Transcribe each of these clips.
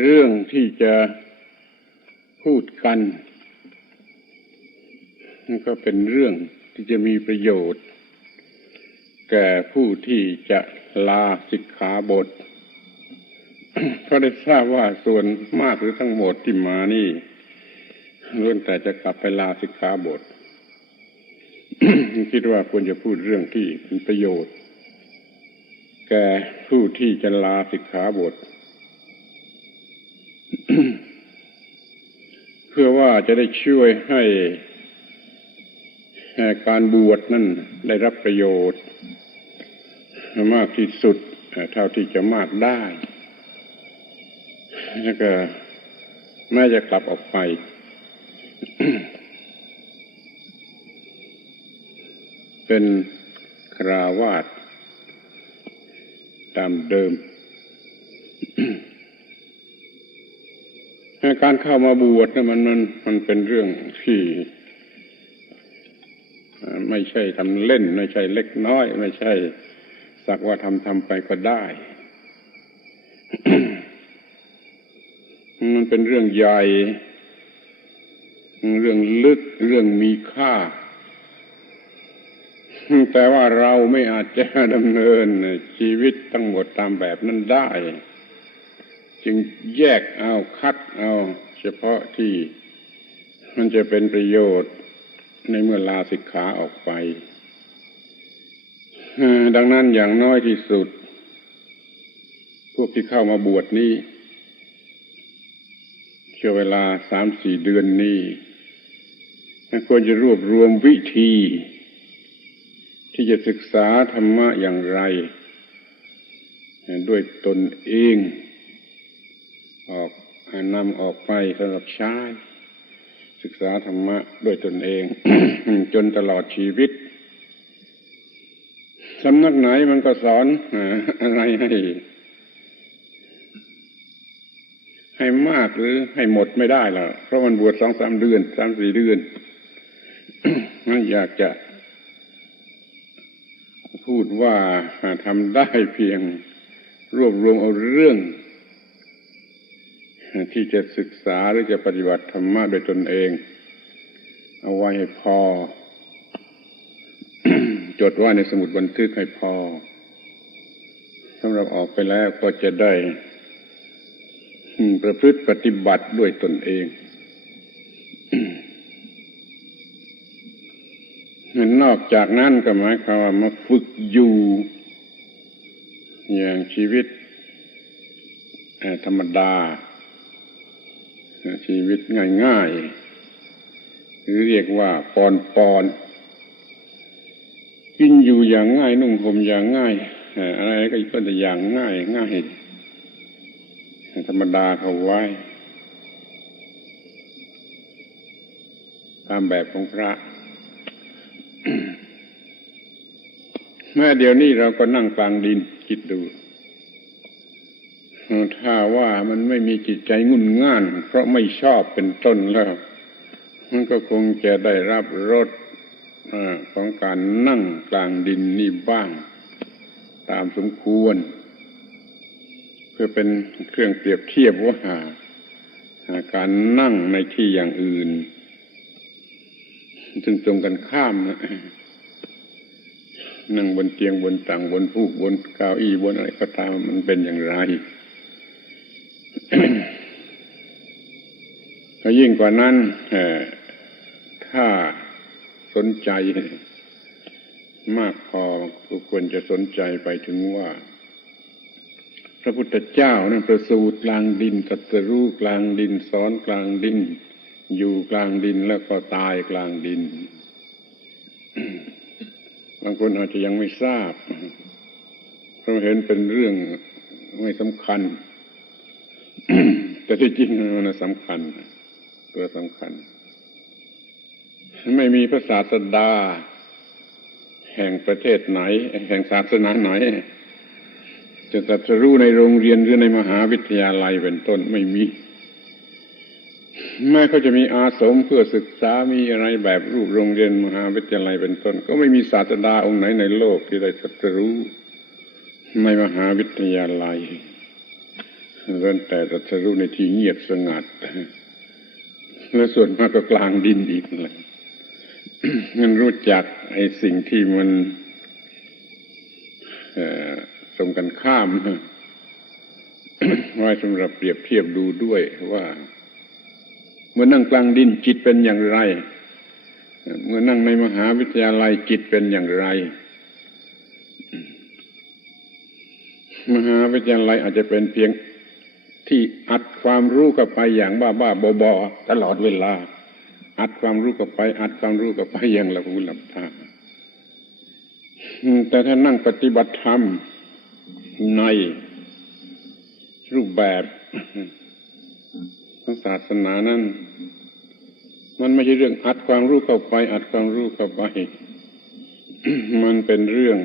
เรื่องที่จะพูดกันก็เป็นเรื่องที่จะมีประโยชน์แก่ผู้ที่จะลาสิกขาบท เพราะได้ทราบว่าส่วนมากหรือทั้งหมดที่มานี่ล้วนแต่จะกลับไปลาสิกขาบท คิดว่าควรจะพูดเรื่องที่เป็นประโยชน์แก่ผู้ที่จะลาสิกขาบท เพื่อว่าจะได้ช่วยให้การบวชนั้นได้รับประโยชน์มากที่สุดเท่าที่จะมากได้แล้วก็แม้จะกลับออกไป เป็นคฤหัสถ์ตามเดิม การเข้ามาบวชเนี่ยมันเป็นเรื่องที่ไม่ใช่ทำเล่นไม่ใช่เล็กน้อยไม่ใช่สักว่าทำไปก็ได้ มันเป็นเรื่องใหญ่เรื่องลึกเรื่องมีค่าแต่ว่าเราไม่อาจจะดำเนินชีวิตทั้งหมดตามแบบนั้นได้จึงแยกเอาคัดเอาเฉพาะที่มันจะเป็นประโยชน์ในเมื่อลาสิกขาออกไปดังนั้นอย่างน้อยที่สุดพวกที่เข้ามาบวชนี้ช่วงเวลา 3-4 เดือนนี้ควรจะรวบรวมวิธีที่จะศึกษาธรรมะอย่างไรด้วยตนเองนำออกไปสำหรับใช้ศึกษาธรรมะด้วยตนเอง จนตลอดชีวิตสำนักไหนมันก็สอนอะไรให้มากหรือให้หมดไม่ได้ล่ะเพราะมันบวช 2-3 เดือน 3-4 เดือน นั่นอยากจะพูดว่าทำได้เพียงรวบรวมเอาเรื่องที่จะศึกษาหรือจะปฏิบัติธรรมะโดยตนเองเอาไว้ให้พอ จดไว้ในสมุดบันทึกให้พอสำหรับออกไปแล้วก็จะได้ประพฤติปฏิบัติด้วยตนเอง นอกจากนั้นก็หมายความว่ามาฝึกอยู่อย่างชีวิตธรรมดาชีวิตง่ายๆหรือเรียกว่าปอนกินอยู่อย่างง่ายนุ่งห่มอย่างง่ายอะไรก็เป็นแต่อย่างง่ายธรรมดาเข้าไว้ตามแบบของพระ แม้เดี๋ยวนี้เราก็นั่งกลางดินคิดดูถ้าว่ามันไม่มีจิตใจงุ่นง่านเพราะไม่ชอบเป็นต้นแล้วมันก็คงจะได้รับรสของการนั่งกลางดินนี่บ้างตามสมควรเพื่อเป็นเครื่องเปรียบเทียบว่าการนั่งในที่อย่างอื่นซึ่งตรงกันข้ามนะนั่งบนเตียงบนตังบนฟูกบนเก้าอี้บนอะไรก็ตามมันเป็นอย่างไร ถ้ายิ่งกว่านั้นถ้าสนใจมากพอก็ควรจะสนใจไปถึงว่าพระพุทธเจ้านั้นประสูติกลางดินตรัสรู้กลางดินสอนกลางดินอยู่กลางดินแล้วก็ตายกลางดิน บางคนอาจจะยังไม่ทราบเพราะเห็นเป็นเรื่องไม่สำคัญ แต่ที่จริงมันสำคัญตัวสำคัญไม่มีพระศาสดาแห่งประเทศไหนแห่งศาสนาไหนจะตรัสรู้ในโรงเรียนหรือในมหาวิทยาลัยเป็นต้นไม่มีแม้เขาจะมีอาสมเพื่อศึกษามีอะไรแบบรูปโรงเรียนมหาวิทยาลัยเป็นต้นก็ไม่มีศาสดาองค์ไหนในโลกที่ได้ตรัสรู้ในมหาวิทยาลัย ล้วนแต่ตรัสรู้ในที่เงียบสงัดและส่วนมากก็กลางดินอีกเลยมันรู้จักไอ้สิ่งที่มันตรงกันข้ามไว้สำหรับเปรียบเทียบดูด้วยว่าเมื่อนั่งกลางดินจิตเป็นอย่างไรเมื่อนั่งในมหาวิทยาลัยจิตเป็นอย่างไรมหาวิทยาลัยอาจจะเป็นเพียงที่อัดความรู้เข้าไปอย่างบ้าๆบอๆตลอดเวลาอัดความรู้เข้าไปอัดความรู้เข้าไปอย่างหลับหูหลับตาแต่ถ้านั่งปฏิบัติธรรมในรูปแบบของศาสนานั้นมันไม่ใช่เรื่องอัดความรู้เข้าไปอัดความรู้เข้าไปมันเป็นเรื่อง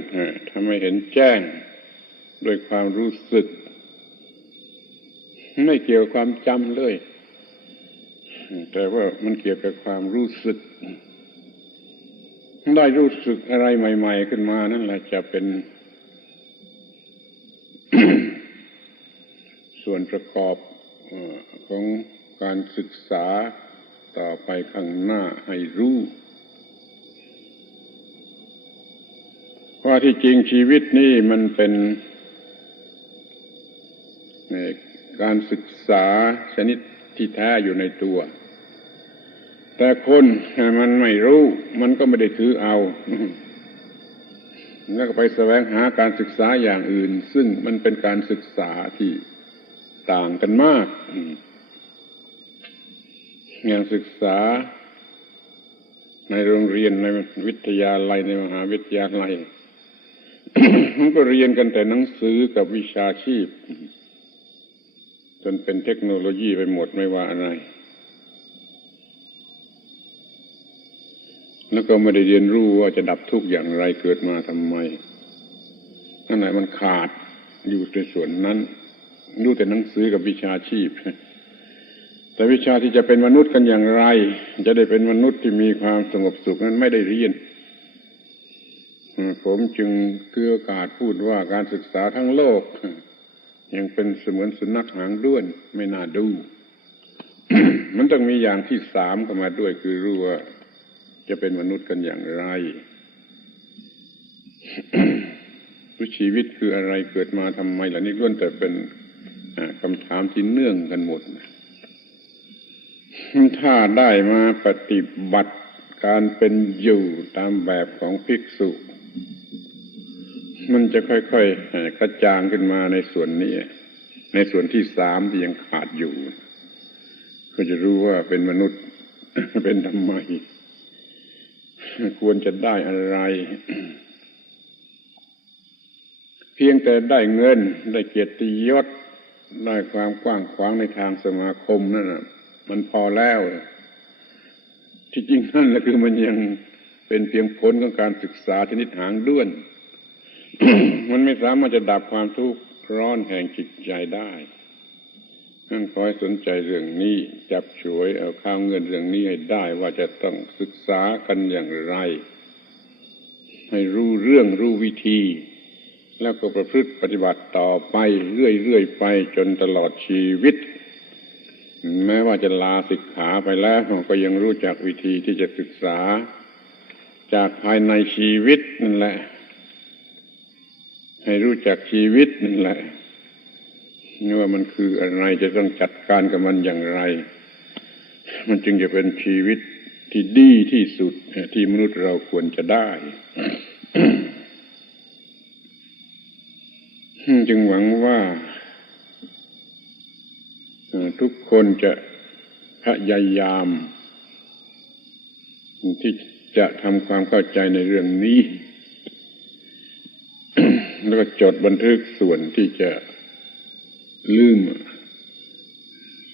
ทำให้เห็นแจ้งโดยความรู้สึกไม่เกี่ยวกับความจำเลยแต่ว่ามันเกี่ยวกับความรู้สึกได้รู้สึกอะไรใหม่ๆขึ้นมานั่นแหละจะเป็น ส่วนประกอบของการศึกษาต่อไปข้างหน้าให้รู้ว่าที่จริงชีวิตนี่มันเป็นการศึกษาชนิดที่แท้อยู่ในตัวแต่คนมันไม่รู้มันก็ไม่ได้ถือเอาแล้วก็ไปแสวงหาการศึกษาอย่างอื่นซึ่งมันเป็นการศึกษาที่ต่างกันมากอย่างศึกษาในโรงเรียนในวิทยาลัยในมหาวิทยาลัย มันก็เรียนกันแต่หนังสือกับวิชาชีพจนเป็นเทคโนโลยีไปหมดไม่ว่าอะไรแล้วก็ไม่ได้เรียนรู้ว่าจะดับทุกข์อย่างไรเกิดมาทำไมนั่นแหละมันขาดอยู่ในส่วนนั้นรู้แต่หนังสือกับวิชาชีพแต่วิชาที่จะเป็นมนุษย์กันอย่างไรจะได้เป็นมนุษย์ที่มีความสงบสุขนั้นไม่ได้เรียนผมจึงถือโอกาสพูดว่าการศึกษาทั้งโลกยังเป็นเสมือนสุนัขหางด้วนไม่น่าดู มันต้องมีอย่างที่สามเข้ามาด้วยคือรู้ว่าจะเป็นมนุษย์กันอย่างไร ชีวิตคืออะไรเกิดมาทำไมล่ะนี่ล้วนแต่เป็นคำถามที่เนื่องกันหมดถ้าได้มาปฏิบัติการเป็นอยู่ตามแบบของภิกษุมันจะค่อยๆกระจ่างขึ้นมาในส่วนนี้ในส่วนที่สามที่ยังขาดอยู่ก็จะรู้ว่าเป็นมนุษย์ เป็นทำไมควรจะได้อะไร เพียงแต่ได้เงินได้เกียรติยศได้ความกว้างขวางในทางสมาคมนั่นน่ะมันพอแล้วที่จริงนั่นแหละคือมันยังเป็นเพียงผลของการศึกษาชนิดหางด้วน มันไม่สามารถจะดับความทุกข์ร้อนแห่งจิตใจได้นั่นขอให้สนใจเรื่องนี้จับฉวยเอาข้าวเงินเรื่องนี้ให้ได้ว่าจะต้องศึกษากันอย่างไรให้รู้เรื่องรู้วิธีแล้วก็ประพฤติปฏิบัติต่อไปเรื่อยๆไปจนตลอดชีวิตแม้ว่าจะลาสิกขาไปแล้วก็ยังรู้จักวิธีที่จะศึกษาจากภายในชีวิตนั่นแหละให้รู้จักชีวิตนั่นแหละว่ามันคืออะไรจะต้องจัดการกับมันอย่างไรมันจึงจะเป็นชีวิตที่ดีที่สุดที่มนุษย์เราควรจะได้ จึงหวังว่าทุกคนจะพยายามที่จะทำความเข้าใจในเรื่องนี้ แล้วก็จดบันทึกส่วนที่จะลืม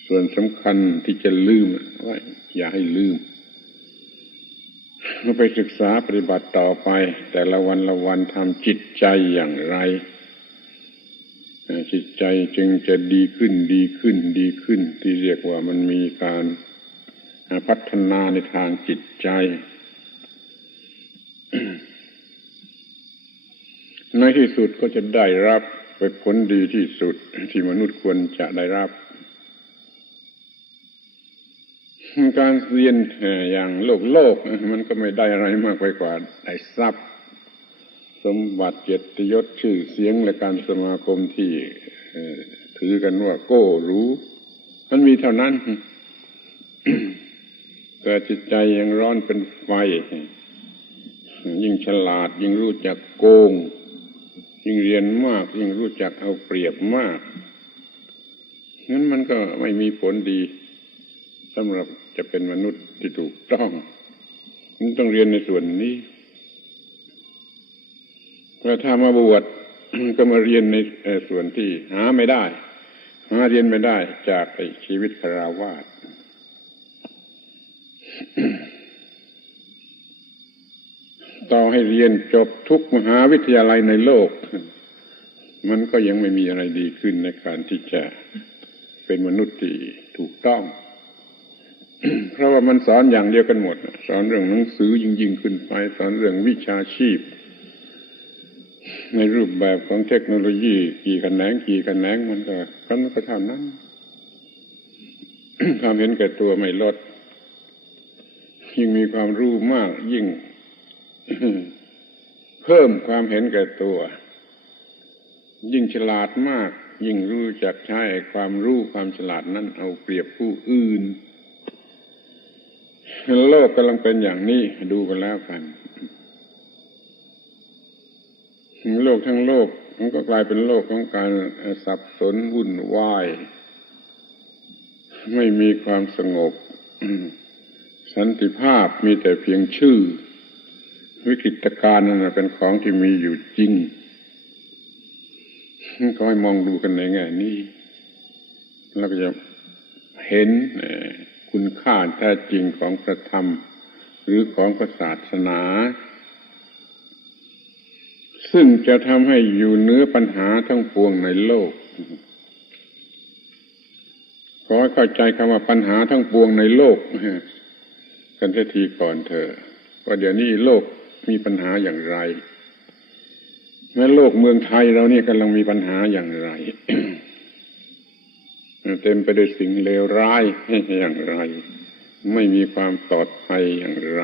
ส่วนสำคัญที่จะลืมไว้อย่าให้ลืมไปศึกษาปฏิบัติต่อไปแต่ละวันละวันทำจิตใจอย่างไรจิตใจจึงจะดีขึ้นดีขึ้นดีขึ้นที่เรียกว่ามันมีการพัฒนาในทางจิตใจ ในที่สุดก็จะได้รับ เป็นผลดีที่สุดที่มนุษย์ควรจะได้รับการเรียนอย่างโลกมันก็ไม่ได้อะไรมากไปกว่าได้ทรัพย์สมบัติเกียรติยศชื่อเสียงและการสมาคมที่ถือกันว่าโก้รู้มันมีเท่านั้น แต่จิตใจยังร้อนเป็นไฟยิ่งฉลาดยิ่งรู้จักโกงยิ่งเรียนมากยิ่งรู้จักเอาเปรียบมากงั้นมันก็ไม่มีผลดีสำหรับจะเป็นมนุษย์ที่ถูกต้องมันต้องเรียนในส่วนนี้ถ้ามาบวช ก็มาเรียนในส่วนที่หาไม่ได้เรียนไม่ได้จากชีวิตฆราวาส ต่อให้เรียนจบทุกมหาวิทยาลัยในโลกมันก็ยังไม่มีอะไรดีขึ้นในการที่จะเป็นมนุษย์ที่ถูกต้อง เพราะว่ามันสอนอย่างเดียวกันหมดสอนเรื่องหนังสือยิ่งขึ้นไปสอนเรื่องวิชาชีพในรูปแบบของเทคโนโลยีกี่แขนงมันก็เท่านั้น ความเห็นแก่ตัวไม่ลดยิ่งมีความรู้มากยิ่ง เพิ่มความเห็นแก่ตัวยิ่งฉลาดมากยิ่งรู้จักใช้ความรู้ความฉลาดนั้นเอาเปรียบผู้อื่นโลกกำลังเป็นอย่างนี้ดูกันแล้วกันโลกทั้งโลกมันก็กลายเป็นโลกของการสับสนวุ่นวายไม่มีความสงบสันติภาพมีแต่เพียงชื่อวิกฤตการณ์นั่นเป็นของที่มีอยู่จริงขอให้มองดูกันในแง่นี้แล้วก็จะเห็นคุณค่าแท้จริงของพระธรรมหรือของพระศาสนาซึ่งจะทำให้อยู่เหนือปัญหาทั้งปวงในโลกขอให้เข้าใจคำว่าปัญหาทั้งปวงในโลกกันเสียทีก่อนเถอะว่าเดี๋ยวนี้โลกมีปัญหาอย่างไรแม้โลกเมืองไทยเรานี่กำลังมีปัญหาอย่างไร เต็มไปด้วยสิ่งเลวร้ายอย่างไรไม่มีความปลอดภัยอย่างไร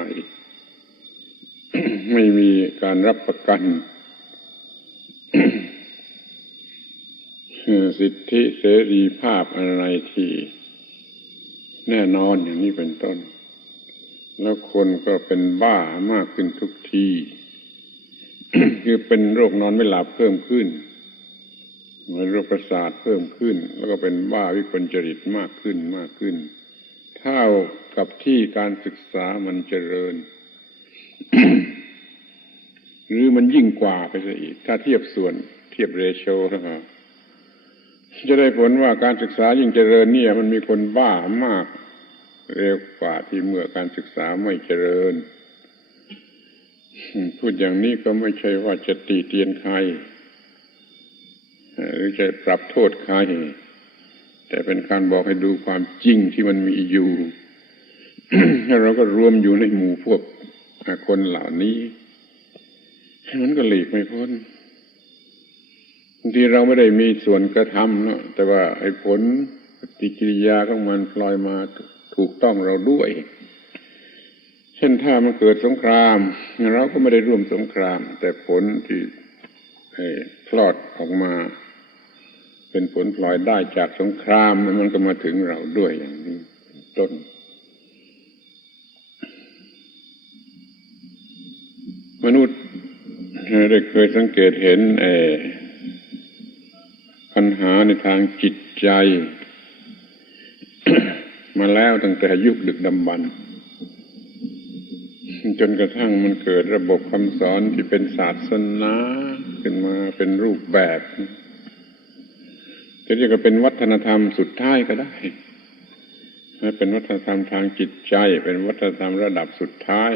ไม่มีการรับประกัน สิทธิเสรีภาพอะไรที่แน่นอนอย่างนี้เป็นต้นแล้วคนก็เป็นบ้ามากขึ้นทุกที คือเป็นโรคนอนไม่หลับเพิ่มขึ้นโรคประสาทเพิ่มขึ้นแล้วก็เป็นบ้าวิกลจริตมากขึ้นเท่ากับที่การศึกษามันเจริญ หรือมันยิ่งกว่าไปซะอีกถ้าเทียบส่วนเทียบเรโชนะครับจะได้ผลว่าการศึกษายิ่งเจริญเนี่ยมันมีคนบ้ามากเร็วกว่าที่เมื่อการศึกษาไม่เจริญพูดอย่างนี้ก็ไม่ใช่ว่าจะตีเตียนใครหรือจะปรับโทษใครแต่เป็นการบอกให้ดูความจริงที่มันมีอยู่ เราก็รวมอยู่ในหมู่พวกคนเหล่านี้มันก็หลีกไม่พ้นบางทีเราไม่ได้มีส่วนกระทำเนาะแต่ว่าไอ้ผลปฏิกิริยาของมันพลอยมาถูกต้องเราด้วยเช่นถ้ามันเกิดสงครามเราก็ไม่ได้ร่วมสงครามแต่ผลที่พลอดออกมาเป็นผลพลอยได้จากสงครามมันก็มาถึงเราด้วยอย่างนี้ต้นมนุษย์ได้เคยสังเกตเห็นปัญหาในทางจิตใจ มาแล้วตั้งแต่ยุคดึกดำบรรพ์จนกระทั่งมันเกิดระบบคำสอนที่เป็นศาสนาขึ้นมาเป็นรูปแบบจะเรียกว่าเป็นวัฒนธรรมสุดท้ายก็ได้เป็นวัฒนธรรมทางจิตใจเป็นวัฒนธรรมระดับสุดท้าย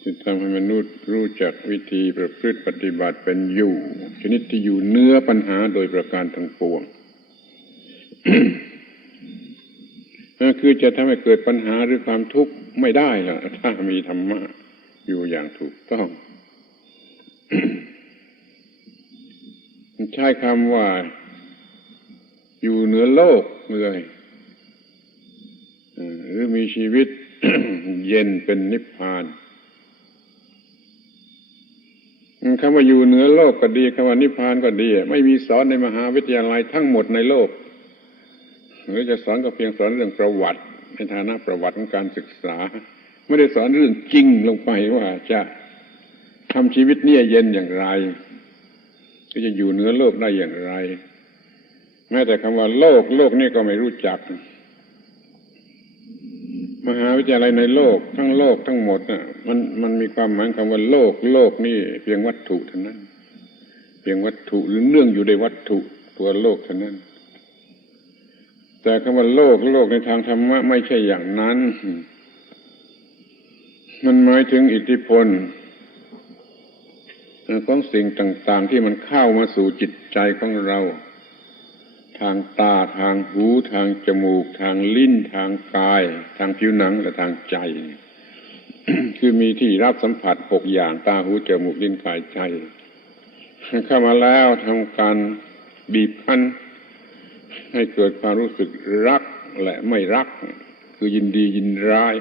ที่ทำให้มนุษย์รู้จักวิธีประพฤติปฏิบัติเป็นอยู่ชนิดที่อยู่เหนือปัญหาโดยประการทั้งปวง คือจะทำให้เกิดปัญหาหรือความทุกข์ไม่ได้ล่ะถ้ามีธรรมะอยู่อย่างถูกต้อง ใช้คำว่าอยู่เหนือโลกเลยหรือมีชีวิต เย็นเป็นนิพพานคำว่าอยู่เหนือโลกก็ดีคำว่านิพพานก็ดีไม่มีสอนในมหาวิทยาลัยทั้งหมดในโลกหรือจะสอนก็เพียงสอนเรื่องประวัติในฐานะประวัติของการศึกษาไม่ได้สอนเรื่องจริงลงไปว่าจะทำชีวิตเนี่ยเย็นอย่างไรก็จะอยู่เหนือโลกได้อย่างไรแม้แต่คำว่าโลกนี่ก็ไม่รู้จักมหาวิทยาลัยในโลกทั้งโลกทั้งหมดน่ะมันมีความหมายคำว่าโลกนี่เพียงวัตถุเท่านั้นเพียงวัตถุหรือเนื่องอยู่ในวัตถุตัวโลกเท่านั้นแต่คำว่าโลกในทางธรรมะไม่ใช่อย่างนั้นมันหมายถึงอิทธิพลของสิ่งต่างๆที่มันเข้ามาสู่จิตใจของเราทางตาทางหูทางจมูกทางลิ้นทางกายทางผิวหนังและทางใจ คือมีที่รับสัมผัส6อย่างตาหูจมูกลิ้นกายใจเข้ามาแล้วทำการบีบคั้นให้เกิดความรู้สึกรักและไม่รักคือยินดียินร้าย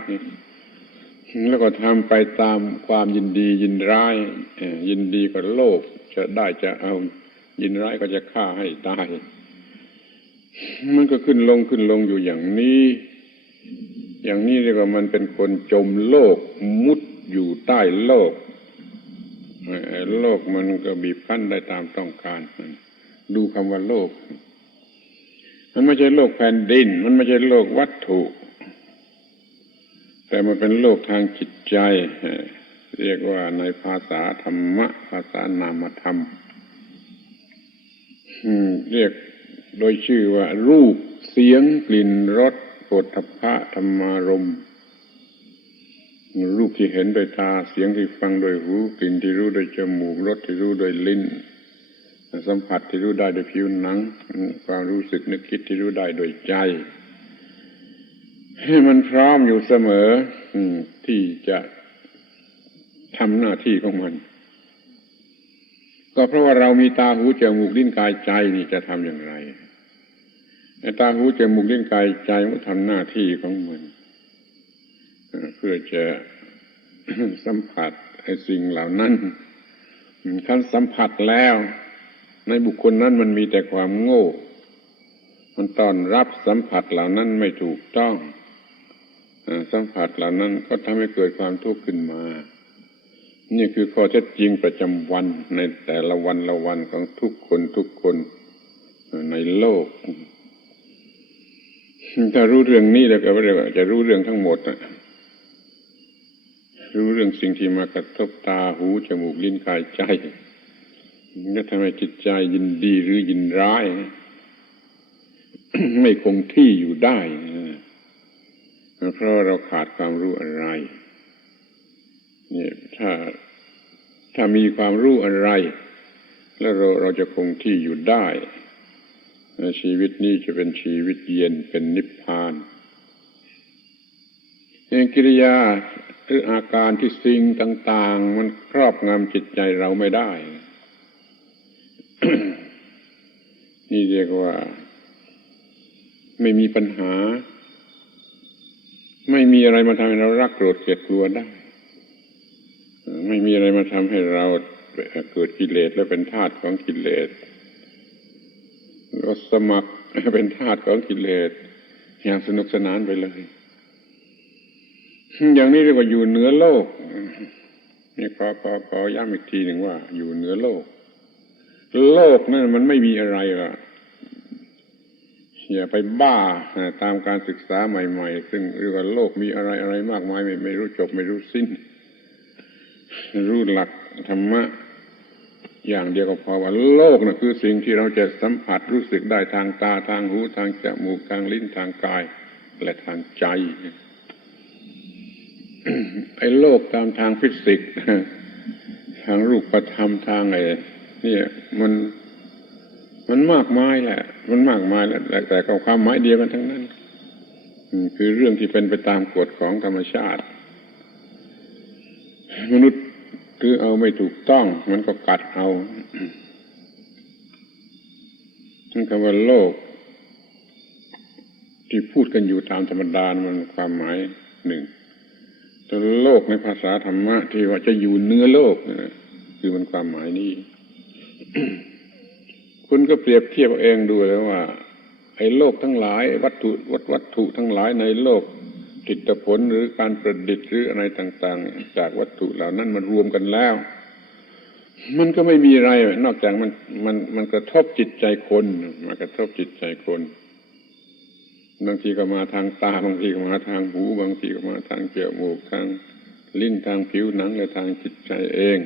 แล้วก็ทำไปตามความยินดียินร้ายยินดีก็โลภจะได้จะเอายินร้ายก็จะฆ่าให้ตายมันก็ขึ้นลงอยู่อย่างนี้เรียกว่ามันเป็นคนจมโลกมุดอยู่ใต้โลกโลกมันก็บีบคั้นได้ตามต้องการดูคำว่าโลกมันไม่ใช่โลกแผ่นดินมันไม่ใช่โลกวัตถุแต่มันเป็นโลกทางจิตใจเรียกว่าในภาษาธรรมะภาษานามธรรมเรียกโดยชื่อว่ารูปเสียงกลิ่นรสโผฏฐัพพะธรรมารมณ์รูปที่เห็นโดยตาเสียงที่ฟังโดยหูกลิ่นที่รู้โดยจมูกรสที่รู้โดยลิ้นสัมผัสที่รู้ได้โดยผิวหนังความรู้สึกนึกคิดที่รู้ได้โดยใจให้มันพร้อมอยู่เสมอที่จะทำหน้าที่ของมันก็เพราะว่าเรามีตาหูจมูกลิ้นกายใจนี่จะทำอย่างไรตาหูจมูกลิ้นกายใจมันทำหน้าที่ของมันเพื่อจะ สัมผัสไอ้สิ่งเหล่านั้นขั้นสัมผัสแล้วในบุคคลนั้นมันมีแต่ความโง่มันต้อนรับสัมผัสเหล่านั้นไม่ถูกต้องสัมผัสเหล่านั้นก็ทำให้เกิดความทุกข์ขึ้นมานี่คือข้อเท็จจริงประจำวันในแต่ละวันของทุกคนในโลกถ้ารู้เรื่องนี้แล้วก็เรียกว่าจะรู้เรื่องทั้งหมดรู้เรื่องสิ่งที่มากระทบตาหูจมูกลิ้นกายใจจะทำให้จิตใจยินดีหรือยินร้าย ไม่คงที่อยู่ได้เพราะเราขาดความรู้อะไรเนี่ยถ้ามีความรู้อะไรแล้วเราจะคงที่อยู่ได้ชีวิตนี้จะเป็นชีวิตเย็นเป็นนิพพานกิริยาหรืออาการที่สิ่งต่างๆมันครอบงำจิตใจเราไม่ได้ นี่เรียกว่าไม่มีปัญหาไม่มีอะไรมาทำให้เรารักโกรธเกลียดกลัวได้ไม่มีอะไรมาทำให้เราเกิดกิเลสและเป็นทาสของกิเลสก็สมัครเป็นทาสของกิเลสอย่างสนุกสนานไปเลยอย่างนี้เรียกว่าอยู่เหนือโลกนี่ขอย้ำอีกทีหนึ่งว่าอยู่เหนือโลกนั่นมันไม่มีอะไรล่ะอย่าไปบ้าตามการศึกษาใหม่ๆซึ่งเรียกว่าโลกมีอะไรมากมายไม่รู้จบไม่รู้สิ้นรู้หลักธรรมะอย่างเดียวก็พอว่าโลกน่ะคือสิ่งที่เราจะสัมผัสรู้สึกได้ทางตาทางหูทางจมูกทางลิ้นทางกายและทางใจ ไอ้โลกตามทางฟิสิกส์ทางรูปธรรมทางไอ้นี่มันมากมายแหละมันมากมายแหละแต่ก็ความหมายเดียวกันทั้งนั้นคือเรื่องที่เป็นไปตามกฎของธรรมชาติมนุษย์ถือเอาไม่ถูกต้องมันก็กัดเอา คำว่าโลกที่พูดกันอยู่ตามธรรมดามันความหมายหนึ่งแต่โลกในภาษาธรรมะที่ว่าจะอยู่เหนือโลกคือมันความหมายนี้ คุณก็เปรียบเทียบเองดูแล้วว่าไอ้โลกทั้งหลายวัตถุทั้งหลายในโลกกิจผลหรือการประดิษฐ์หรืออะไรต่างๆจากวัตถุเหล่านั้นมันรวมกันแล้วมันก็ไม่มีอะไรนอกจากมันกระทบจิตใจคนมากระทบจิตใจคนบางทีก็มาทางตาบางทีก็มาทางหูบางทีก็มาทางจมูกทางลิ้นทางผิวหนังและทางจิตใจเอง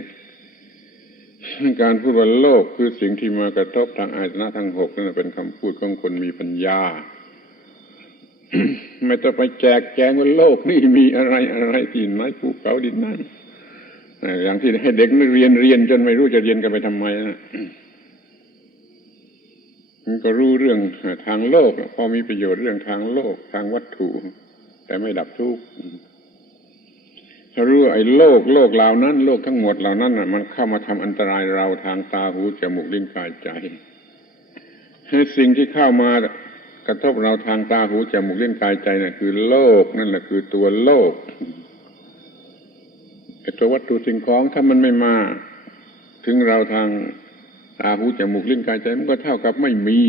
การพูดว่าโลกคือสิ่งที่มากระทบทางอายตนะทั้งหกนั่นเป็นคำพูดของคนมีปัญญา ไม่ต้องไปแจกแจงว่าโลกนี่มีอะไรที่ไหนภูเขาดินน้ำอย่างที่ให้เด็กนักเรียนจนไม่รู้จะเรียนกันไปทำไมนะมันก็รู้เรื่องทางโลกพอมีประโยชน์เรื่องทางโลกทางวัตถุแต่ไม่ดับทุกข์ถ้ารู้ไอ้โลกเหล่านั้นโลกทั้งหมดเหล่านั้นมันเข้ามาทำอันตรายเราทางตาหูจมูกลิ้นกายใจสิ่งที่เข้ามากระทบเราทางตาหูจมูกลิ้นกายใจนั่นคือโลกนั่นแหละคือตัวโลกไอ้ตัววัตถุสิ่งของถ้ามันไม่มาถึงเราทางตาหูจมูกลิ้นกายใจมันก็เท่ากับไม่มี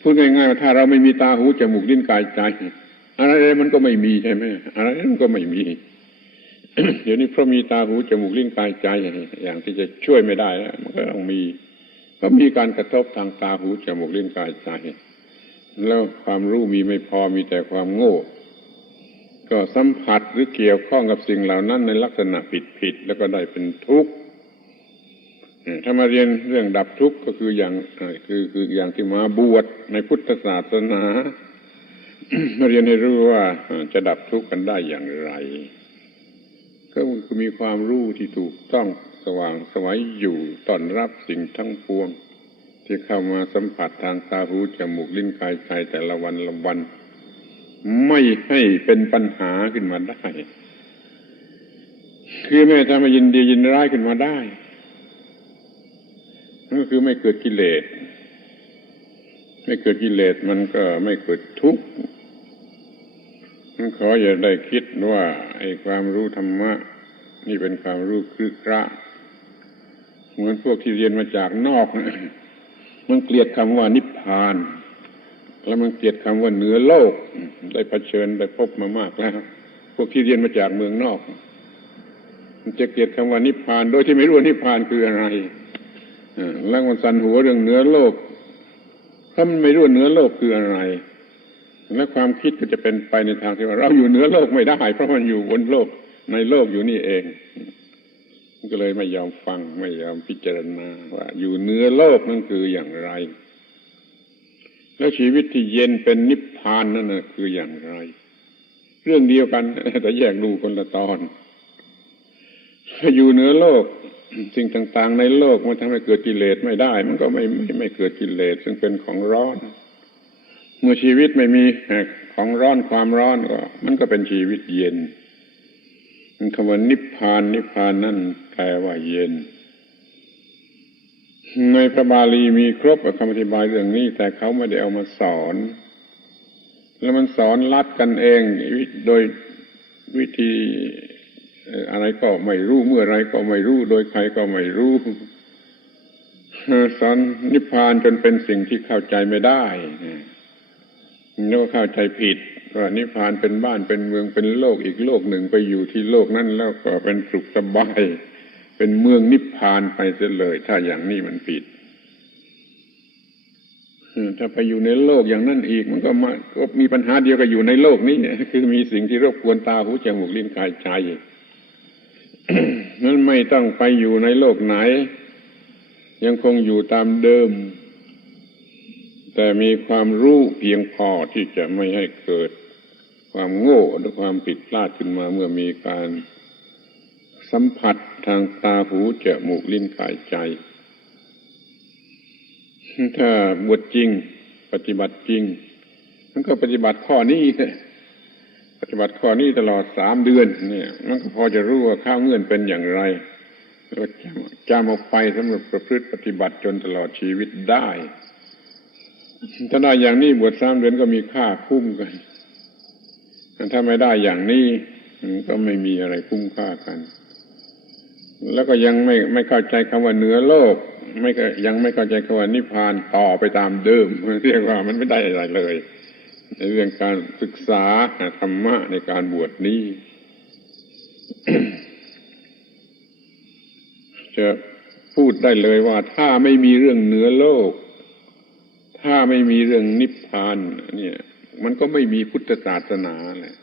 พูดง่ายๆว่าถ้าเราไม่มีตาหูจมูกลิ้นกายใจอะไรมันก็ไม่มีใช่ไหมอะไรมันก็ไม่มี เดี๋ยวนี้เพราะมีตาหูจมูกลิ้นกายใจอย่างที่จะช่วยไม่ได้แล้วมันก็ต้องมีก็มีการกระทบทางตาหูจมูกลิ้นกายใจแล้วความรู้มีไม่พอมีแต่ความโง่ก็สัมผัสหรือเกี่ยวข้องกับสิ่งเหล่านั้นในลักษณะผิดแล้วก็ได้เป็นทุกข์ถ้ามาเรียนเรื่องดับทุกข์ก็คืออย่างที่มาบวชในพุทธศาสนา มาเรียนให้รู้ว่าจะดับทุกข์กันได้อย่างไรก็คือมีความรู้ที่ถูกต้องสว่างไสวอยู่ต้อนรับสิ่งทั้งปวงที่เข้ามาสัมผัสทางตาหูจมูกลิ้นกายใจแต่ละวันไม่ให้เป็นปัญหาขึ้นมาได้คือไม่ทำให้ยินดียินร้ายขึ้นมาได้นั่นก็คือไม่เกิดกิเลสไม่เกิดกิเลสมันก็ไม่เกิดทุกข์ขออย่าได้คิดว่าไอ้ความรู้ธรรมะนี่เป็นความรู้ครึกระเหมือนพวกที่เรียนมาจากนอกมันเกลียดคำว่านิพพานแล้วมันเกลียดคำว่าเหนือโลกได้เผชิญได้พบมามากแล้วพวกที่เรียนมาจากเมืองนอกมันจะเกลียดคำว่านิพพานโดยที่ไม่รู้ว่านิพพานคืออะไรแล้วมันสั่นหัวเรื่องเหนือโลกถ้ามันไม่รู้เหนือโลกคืออะไรและความคิดก็จะเป็นไปในทางที่ว่าเราอยู่เหนือโลกไม่ได้เพราะมันอยู่บนโลกในโลกอยู่นี่เองก็เลยไม่ยอมฟังไม่ยอมพิจารณาว่าอยู่เหนือโลกนั่นคืออย่างไรแล้วชีวิตที่เย็นเป็นนิพพานนั่นน่ะคืออย่างไรเรื่องเดียวกันแต่แยกดูคนละตอนอยู่เหนือโลกสิ่งต่างๆในโลกมันทำให้เกิดกิเลสไม่ได้มันก็ไม่เกิดกิเลสซึ่งเป็นของร้อนเมื่อชีวิตไม่มีของร้อนความร้อนก็มันก็เป็นชีวิตเย็นคำว่านิพพานนั่นแปลว่าเย็นในพระบาลีมีครบคำอธิบายเรื่องนี้แต่เขาไม่ได้เอามาสอนแล้วมันสอนลัดกันเองโดยวิธีอะไรก็ไม่รู้เมื่อไรก็ไม่รู้โดยใครก็ไม่รู้สอนนิพพานจนเป็นสิ่งที่เข้าใจไม่ได้แล้วก็เข้าใจผิดว่านิพพานเป็นบ้านเป็นเมืองเป็นโลกอีกโลกหนึ่งไปอยู่ที่โลกนั้นแล้วก็เป็นสุขสบายเป็นเมืองนิพพานไปเสียเลยถ้าอย่างนี้มันผิดถ้าไปอยู่ในโลกอย่างนั้นอีกมันก็มีปัญหาเดียวกับอยู่ในโลกนี้คือมีสิ่งที่รบกวนตาหูจมูกลิ้นกายใจ นั้นไม่ต้องไปอยู่ในโลกไหนยังคงอยู่ตามเดิมแต่มีความรู้เพียงพอที่จะไม่ให้เกิดความโง่หรือความผิดพลาดขึ้นมาเมื่อมีการสัมผัสทางตาหูจมูกลิ้นกายใจถ้าบวชจริงปฏิบัติจริงมันก็ปฏิบัติข้อนี้ปฏิบัติข้อนี้ตลอด3 เดือนเนี่ยมันก็พอจะรู้ว่าข้าวเงื่อนเป็นอย่างไร แล้วจำเอาไปสำหรับประพฤติปฏิบัติจนตลอดชีวิตได้ถ้าได้อย่างนี้บวช3 เดือนก็มีค่าคุ้มกันถ้าไม่ได้อย่างนี้ก็ไม่มีอะไรคุ้มค่ากันแล้วก็ยังไม่เข้าใจคำว่าเหนือโลกยังไม่เข้าใจคำว่านิพพานต่อไปตามเดิมเรียกว่ามันไม่ได้อะไรเลยในเรื่องการศึกษาธรรมะในการบวชนี้ จะพูดได้เลยว่าถ้าไม่มีเรื่องเหนือโลกถ้าไม่มีเรื่องนิพพานเนี่ยมันก็ไม่มีพุทธศาสนาแหละ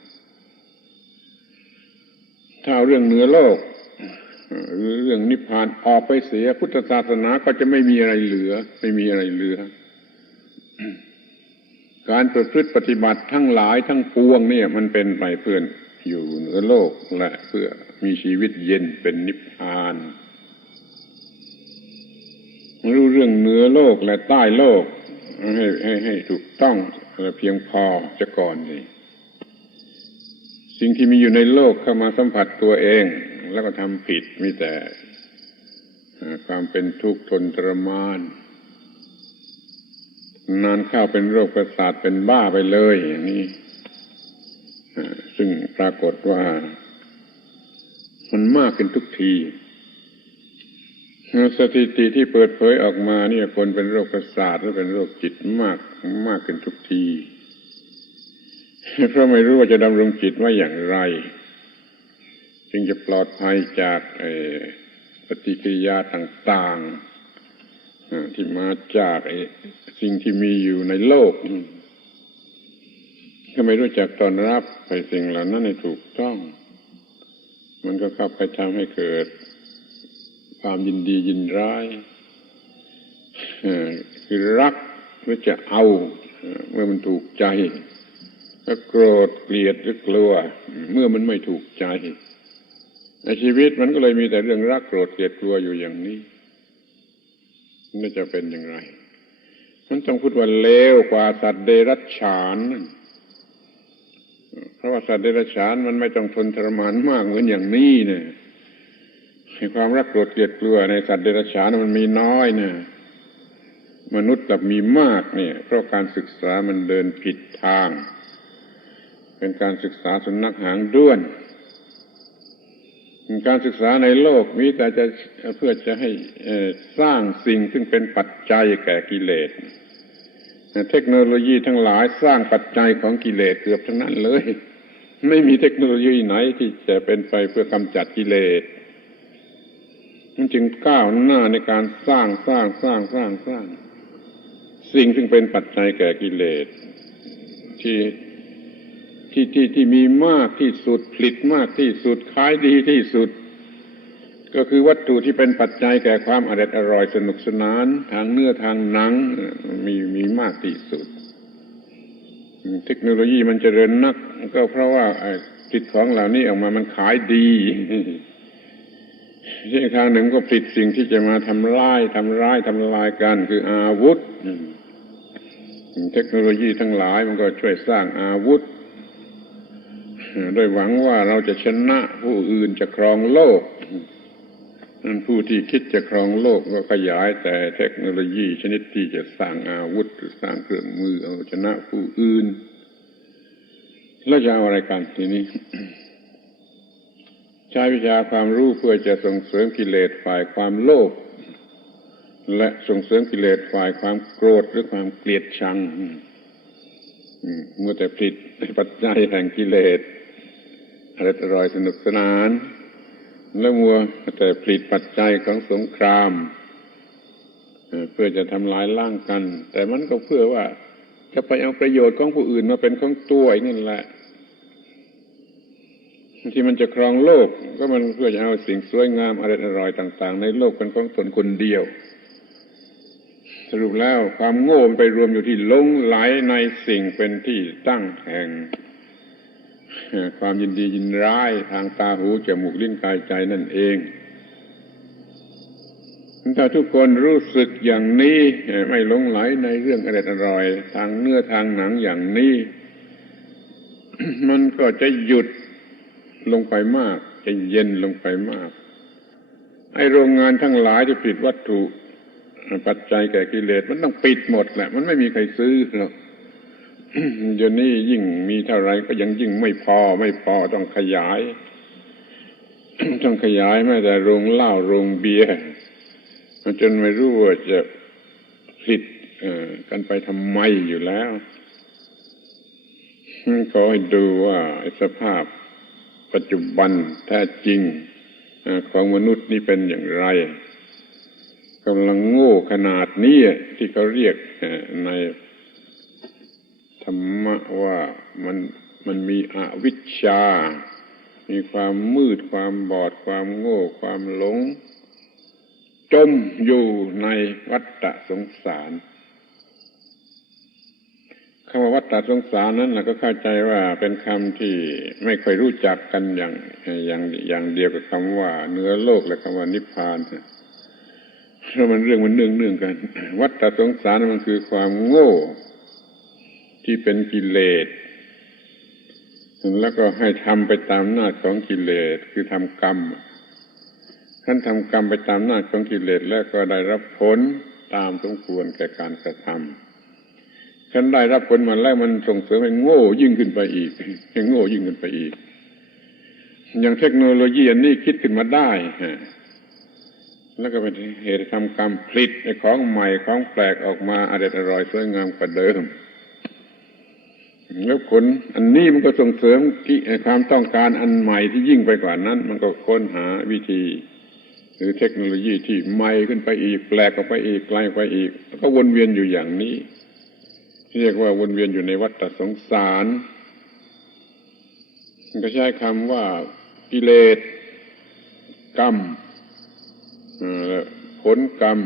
ถ้าเอาเรื่องเหนือโลกหรือเรื่องนิพพานออกไปเสียพุทธศาสนาก็จะไม่มีอะไรเหลือไม่มีอะไรเหลือการประพฤติปฏิบัติทั้งหลายทั้งปวงเนี่ยมันเป็นไปเพื่ออยู่เหนือโลกและเพื่อมีชีวิตเย็นเป็นนิพพานรู้เรื่องเหนือโลกและใต้โลกให้ถูกต้องและเพียงพอจะก่อนนี่สิ่งที่มีอยู่ในโลกเข้ามาสัมผัสตัวเองแล้วก็ทำผิดมีแต่ความเป็นทุกข์ทนทรมานนานเข้าเป็นโรคประสาทเป็นบ้าไปเลยอย่างนี้ซึ่งปรากฏว่ามันมากขึ้นทุกทีสถิติที่เปิดเผยออกมาเนี่ยคนเป็นโรคประสาทหรือเป็นโรคจิตมากขึ้นทุกทีเพราะไม่รู้ว่าจะดำรงจิตไว้อย่างไรจึงจะปลอดภัยจากปฏิกิริยาต่างๆที่มาจากสิ่งที่มีอยู่ในโลกถ้าไม่รู้จักต้อนรับไปสิ่งเหล่านั้นให้ถูกต้องมันก็เข้าไปทำให้เกิดความยินดียินร้ายคือรักหรือจะเอาเมื่อมันถูกใจแล้วโกรธเกลียดหรือกลัวเมื่อมันไม่ถูกใจในชีวิตมันก็เลยมีแต่เรื่องรักโกรธเกลียดกลัวอยู่อย่างนี้นี่จะเป็นอย่างไรมันต้องพูดว่าเลวกว่าสัตว์เดรัจฉานเพราะว่าสัตว์เดรัจฉานมันไม่ต้องทนทรมานมากเหมือนอย่างนี้เนี่ยความรักโกรธเกลียดกลัวในสัตว์เดรัจฉานมันมีน้อยนะมนุษย์แบบมีมากเนี่ยเพราะการศึกษามันเดินผิดทางเป็นการศึกษาสุนัขหางด้วนการศึกษาในโลกมีแต่จะเพื่อจะให้สร้างสิ่งซึ่งเป็นปัจจัยแก่กิเลสเทคโนโลยีทั้งหลายสร้างปัจจัยของกิเลสเกือบทั้งนั้นเลยไม่มีเทคโนโลยีไหนที่จะเป็นไปเพื่อกำจัดกิเลสมันจึงก้าวหน้าในการสร้างสิ่งซึ่งเป็นปัจจัยแก่กิเลสที่มีมากที่สุดผลิตมากที่สุดขายดีที่สุดก็คือวัตถุที่เป็นปัจจัยแก่ความอร่อยสนุกสนานทางเนื้อทางหนังมีมากที่สุดเทคโนโลยีมันเจริญนักก็เพราะว่าผลิตของเหล่านี้ออกมามันขายดีอีกทางหนึ่งก็ผลิตสิ่งที่จะมาทำลายกันคืออาวุธเทคโนโลยีทั้งหลายมันก็ช่วยสร้างอาวุธโดยหวังว่าเราจะชนะผู้อื่นจะครองโลกผู้ที่คิดจะครองโลกก็ขยายแต่เทคโนโลยีชนิดที่จะสร้างอาวุธหรือสร้างเครื่องมือเอาชนะผู้อื่นแล้วจะเอาอะไรกันทีนี้ใช้วิชาความรู้เพื่อจะส่งเสริมกิเลสฝ่ายความโลภและส่งเสริมกิเลสฝ่ายความโกรธหรือความเกลียดชังมัวแต่ผลิตปัจจัยแห่งกิเลสอร่อยสนุกสนานแล้วมัวแต่ผลิตปัจจัยของสงครามเพื่อจะทำลายล้างกันแต่มันก็เพื่อว่าจะไปเอาประโยชน์ของผู้อื่นมาเป็นของตัวอีกนั่นแหละที่มันจะครองโลกก็มันเพื่อจะเอาสิ่งสวยงามอร่อยต่างๆในโลกเป็นของตนคนเดียวสรุปแล้วความโง่ไปรวมอยู่ที่หลงไหลในสิ่งเป็นที่ตั้งแห่งความยินดียินร้ายทางตาหูจมูกลิ้นกายใจนั่นเองถ้าทุกคนรู้สึกอย่างนี้ไม่หลงไหลในเรื่องอร่อยทางเนื้อทางหนังอย่างนี้ มันก็จะหยุดลงไปมากจะเย็นลงไปมาก ไอ้โรงงานทั้งหลายที่ผลิตวัตถุปัจจัยแก่กิเลสมันต้องปิดหมดแหละมันไม่มีใครซื้อหรอก เดี๋ยวนี้ยิ่งมีเท่าไรก็ยังยิ่งไม่พอต้องขยาย ต้องขยายแม้แต่โรงเหล้าโรงเบียร์จนไม่รู้ว่าจะผลิตกันไปทำไมอยู่แล้วขอให้ดูว่าสภาพปัจจุบันแท้จริงของมนุษย์นี่เป็นอย่างไรกำลังโง่ขนาดนี้ที่เขาเรียกในธรรมะว่ามันมีอวิชชามีความมืดความบอดความโง่ความหลงจมอยู่ในวัฏฏะสงสารคำว่าวัฏฏะสงสารนั้นเราก็เข้าใจว่าเป็นคำที่ไม่ค่อยรู้จักกันอย่างเดียวกับคำว่าเนื้อโลกและคำว่านิพพานเพราะมันเรื่องมันเนื่องกันวัฏฏะสงสารมันคือความโง่ที่เป็นกิเลสแล้วก็ให้ทำไปตามหน้าของกิเลสคือทำกรรมท่านทำกรรมไปตามหน้าของกิเลสแล้วก็ได้รับผลตามสมควรแก่การกระทำท่านได้รับผลมาแล้วมันส่งเสริมให้โง่ยิ่งขึ้นไปอีกให้โง่ยิ่งขึ้นไปอีกอย่างเทคโนโลยีอันนี้คิดขึ้นมาได้แล้วก็เป็นเหตุทำกรรมผลิตไอ้ของใหม่ของแปลกออกมาอร่อยสวยงามกว่าเดิมแล้วผลอันนี้มันก็ส่งเสริมความต้องการอันใหม่ที่ยิ่งไปกว่านั้นมันก็ค้นหาวิธีหรือเทคโนโลยีที่ใหม่ขึ้นไปอีกแปลกออกไปอีกไกลไปอีกแล้วก็วนเวียนอยู่อย่างนี้เรียกว่าวนเวียนอยู่ในวัฏสงสารก็ใช้คำว่ากิเลสกรรมผลกรรม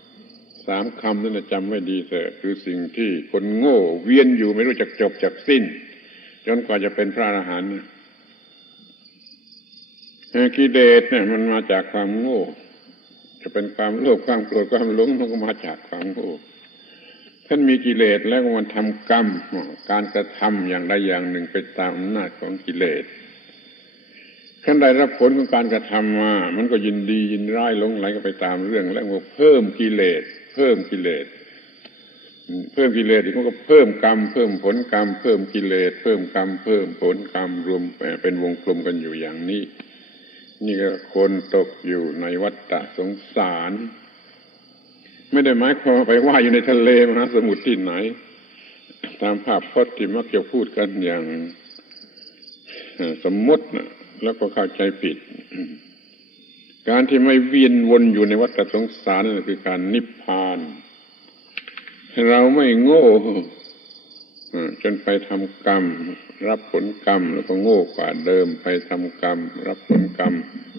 3 คำนั้นจำไว้ดีเถอะคือสิ่งที่คนโง่เวียนอยู่ไม่รู้จักจบจักสิ้นจนกว่าจะเป็นพระอรหันต์กิเลสเนี่ยมันมาจากความโง่จะเป็นความโลภความโกรธความหลงมันก็มาจากความโง่ท่านมีกิเลสแล้วมันทำกรรมการกระทำอย่างใดอย่างหนึ่งไปตามอำนาจของกิเลสท่านได้รับผลของการกระทำมามันก็ยินดียินร้ายหลงไหลก็ไปตามเรื่องแล้วก็เพิ่มกิเลสเพิ่มกิเลสอีกมันก็เพิ่มกรรมเพิ่มผลกรรมเพิ่มกิเลสเพิ่มกรรมเพิ่มผลกรรมรวมเป็นวงกลมกันอยู่อย่างนี้นี่ก็คนตกอยู่ในวัฏฏะสงสารไม่ได้หมายความไปว่ายอยู่ในทะเลมหาสมุทรที่ไหนตามภาพพจน์ที่มักจะพูดกันอย่างสมมตินะแล้วก็เข้าใจผิดการที่ไม่เวียนวนอยู่ในวัฏสงสารนั่นคือการนิพพานเราไม่โง่จนไปทำกรรมรับผลกรรมแล้วก็โง่กว่าเดิมไปทำกรรมรับผลกรรม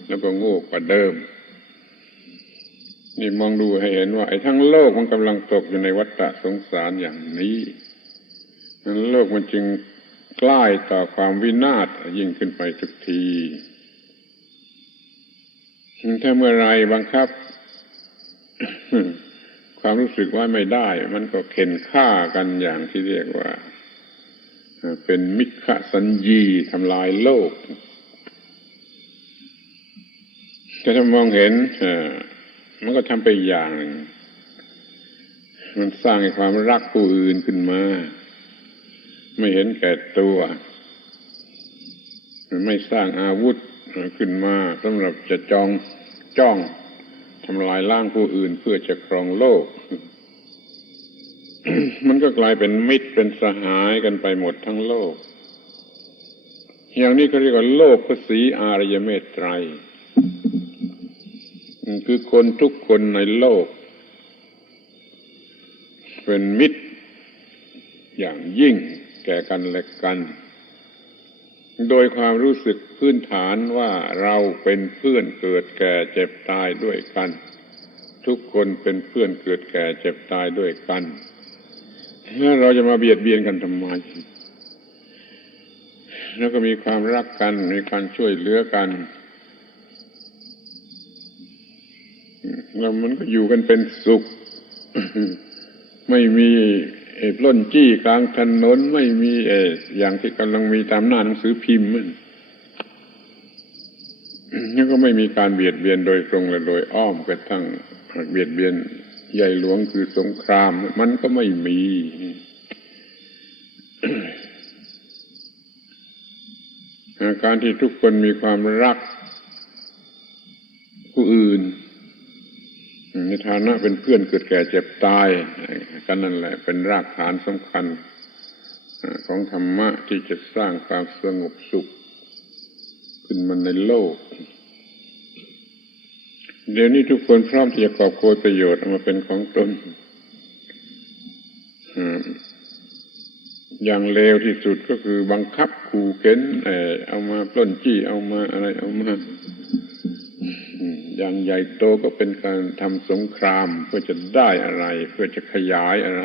แล้วก็โง่กว่าเดิมนี่มองดูให้เห็นว่าไอ้ทั้งโลกมันกำลังตกอยู่ในวัฏสงสารอย่างนี้โลกมันจึงใกล้ต่อความวินาศยิ่งขึ้นไปทุกทีถ้าเมื่อไรบังคับ ความรู้สึกว่าไม่ได้มันก็เข็นฆ่ากันอย่างที่เรียกว่าเป็นมิจฉาสัญญีทำลายโลกถ้ามองเห็นมันก็ทำไปอย่างหนึ่งมันสร้างความรักผู้อื่นขึ้นมาไม่เห็นแก่ตัวไม่สร้างอาวุธขึ้นมาสำหรับจะจ้องทำลายล้างผู้อื่นเพื่อจะครองโลก มันก็กลายเป็นมิตรเป็นสหายกันไปหมดทั้งโลกอย่างนี้เขาเรียกว่าโลกภสีอารยเมตไตรคือคนทุกคนในโลกเป็นมิตรอย่างยิ่งแก่กันและกันโดยความรู้สึกพื้นฐานว่าเราเป็นเพื่อนเกิดแก่เจ็บตายด้วยกันทุกคนเป็นเพื่อนเกิดแก่เจ็บตายด้วยกันแล้วเราจะมาเบียดเบียนกันทำไมแล้วก็มีความรักกันมีการช่วยเหลือกันแล้วมันก็อยู่กันเป็นสุข ไม่มีปล้นจี้กลางถนนไม่มีอย่างที่กำลังมีตามหน้าหนังสือพิมพ์ นี่ก็ไม่มีการเบียดเบียนโดยตรงและโดยอ้อมกระทั่งเบียดเบียนใหญ่หลวงคือสงครามมันก็ไม่มีการที่ทุกคนมีความรักผู้อื่นในฐานะเป็นเพื่อนเกิดแก่เจ็บตายกันนั่นแหละเป็นรากฐานสำคัญของธรรมะที่จะสร้างความสงบสุขขึ้นมาในโลกเดี๋ยวนี้ทุกคนพร้อมที่จะกอบโกยประโยชน์เอามาเป็นของตนอย่างเลวที่สุดก็คือบังคับขู่เข็นเอามาปล้นจี้เอามาอะไรเอามาอย่างใหญ่โตก็เป็นการทำสงครามเพื่อจะได้อะไรเพื่อจะขยายอะไร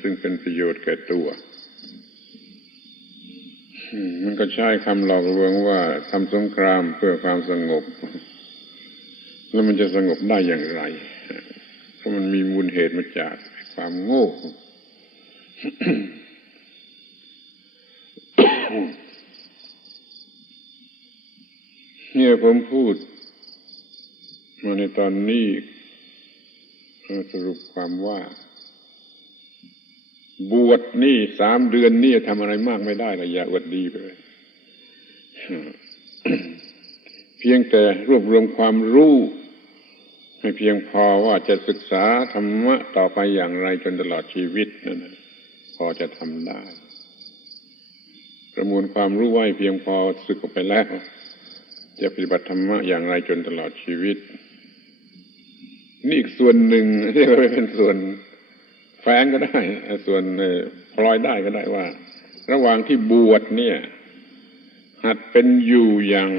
ซึ่งเป็นประโยชน์แก่ตัวมันก็ใช้คำหลอกลวงว่าทำสงครามเพื่อความสงบแล้วมันจะสงบได้อย่างไรเพราะมันมีมูลเหตุมาจากความโง่เนี่ยผมพูดมาในตอนนี้สรุปความว่าบวชนี่3 เดือนนี่ทำอะไรมากไม่ได้เลยอย่าอวดดีไปเลย เพียงแต่รวบรวมความรู้ให้เพียงพอว่าจะศึกษาธรรมะต่อไปอย่างไรจนตลอดชีวิตนั่นพอจะทำได้ประมวลความรู้ไว้เพียงพอศึกออกไปแล้วจะปฏิบัติธรรมะอย่างไรจนตลอดชีวิตนี่อีกส่วนหนึ่งที่เราเป็นส่วนแฝงก็ได้ส่วนพลอยได้ก็ได้ว่าระหว่างที่บวชเนี่ยหัดเป็นอยู่อย่าง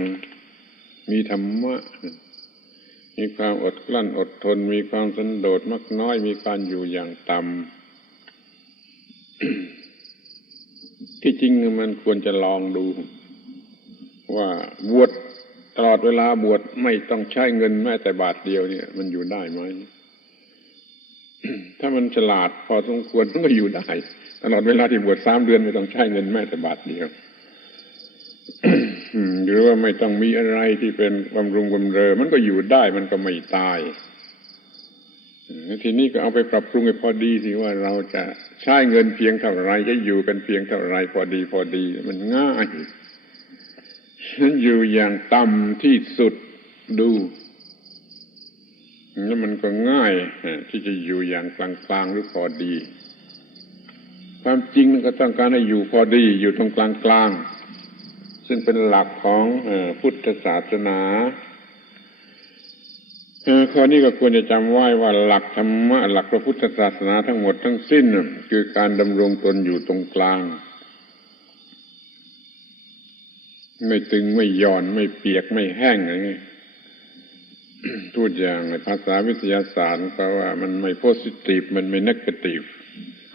มีธรรมะมีความอดกลั้นอดทนมีความสันโดษมักน้อยมีการอยู่อย่างต่ำ ที่จริงมันควรจะลองดูว่าบวชตลอดเวลาบวชไม่ต้องใช้เงินแม้แต่บาทเดียวเนี่ยมันอยู่ได้ไหม ถ้ามันฉลาดพอสมควรมันก็อยู่ได้ตลอดเวลาที่บวช3 เดือนไม่ต้องใช้เงินแม้แต่บาทเดียว หรือว่าไม่ต้องมีอะไรที่เป็นบำรุงบำเรอมันก็อยู่ได้มันก็ไม่ตายทีนี้ก็เอาไปปรับปรุงให้พอดีสิว่าเราจะใช้เงินเพียงเท่าไรจะอยู่กันเพียงเท่าไรพอดีมันง่ายฉันอยู่อย่างต่ำที่สุดดูแล้วมันก็ง่ายที่จะอยู่อย่างกลางๆหรือพอดีความจริงก็ต้องการให้อยู่พอดีอยู่ตรงกลางๆซึ่งเป็นหลักของพุทธศาสนาข้อนี้ก็ควรจะจำไว้ว่าหลักธรรมะหลักพระพุทธศาสนาทั้งหมดทั้งสิ้นคือการดำรงตนอยู่ตรงกลางไม่ตึงไม่หย่อนไม่เปียกไม่แห้งอะไรพูดอย่างในภาษาวิทยาศาสตร์ก็ว่ามันไม่โพสิทีฟมันไม่เนกาทีฟ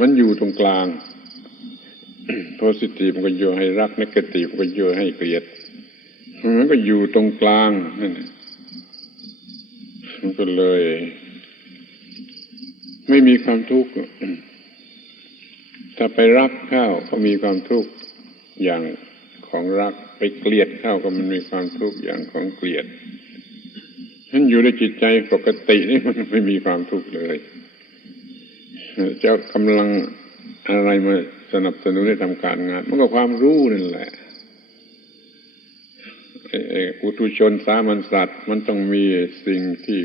มันอยู่ตรงกลางโพสิทีฟมันก็โยให้รักเนกาทีฟมันก็โยให้เกลียดมันก็อยู่ตรงกลางนั่นมันก็เลยไม่มีความทุกข์ถ้าไปรักเข้าก็มีความทุกข์อย่างของรักไปเกลียดเข้าก็มันมีความทุกข์อย่างของเกลียดฉันอยู่ในจิตใจปกตินี่มันไม่มีความทุกข์เลยเจ้ากำลังอะไรมาสนับสนุนให้ทำการงานมันก็ความรู้นั่นแหละปุถุชนสามัญสัตว์มันต้องมีสิ่งที่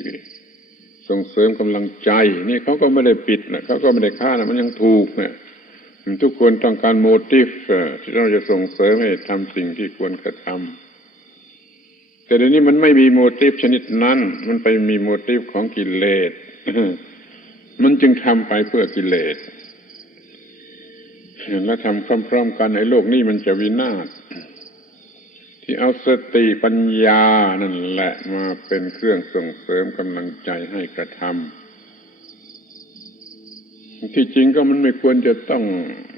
ส่งเสริมกำลังใจนี่เขาก็ไม่ได้ปิดนะเขาก็ไม่ได้ฆ่านะมันยังถูกนะทุกคนต้องการโมทิฟที่เราจะส่งเสริมให้ทำสิ่งที่ควรกระทำแต่เดี๋ยวนี้มันไม่มีโมทิฟชนิดนั้นมันไปมีโมทิฟของกิเลส มันจึงทำไปเพื่อกิเลสและทำพร้อมๆกันในโลกนี้มันจะวินาศที่เอาสติปัญญานั่นแหละมาเป็นเครื่องส่งเสริมกำลังใจให้กระทำที่จริงก็มันไม่ควรจะต้อง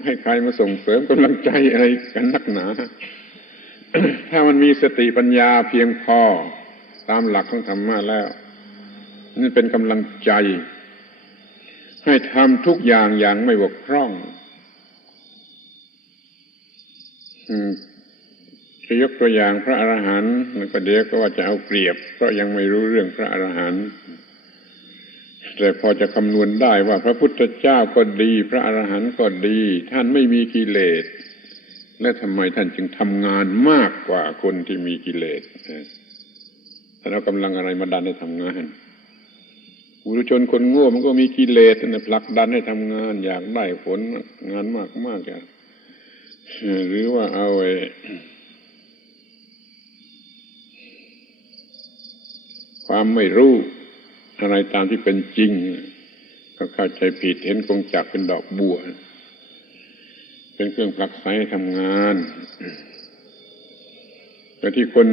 ให้ใครมาส่งเสริมกำลังใจอะไรกันนักหนา ถ้ามันมีสติปัญญาเพียงพอตามหลักของธรรมะแล้วนี่เป็นกำลังใจให้ทำทุกอย่างอย่างไม่บกพร่อง จะยกตัวอย่างพระอรหันต์มันก็เดี๋ยวก็ว่าจะเอาเปรียบเพราะยังไม่รู้เรื่องพระอรหันต์แต่พอจะคำนวณได้ว่าพระพุทธเจ้าก็ดีพระอรหันต์ก็ดีท่านไม่มีกิเลสและทำไมท่านจึงทำงานมากกว่าคนที่มีกิเลสท่านเอากำลังอะไรมาดันให้ทำงานปุถุชนคนโง่มันก็มีกิเลสนั่นผลักดันให้ทำงานอยากได้ผลงานมากหรือว่าเอาความไม่รู้อะไรตามที่เป็นจริงก็เข้าใจผิดเห็นกงจักรเป็นดอกบัวเป็นเครื่องผลักไสให้ทำงานแต่ที่คน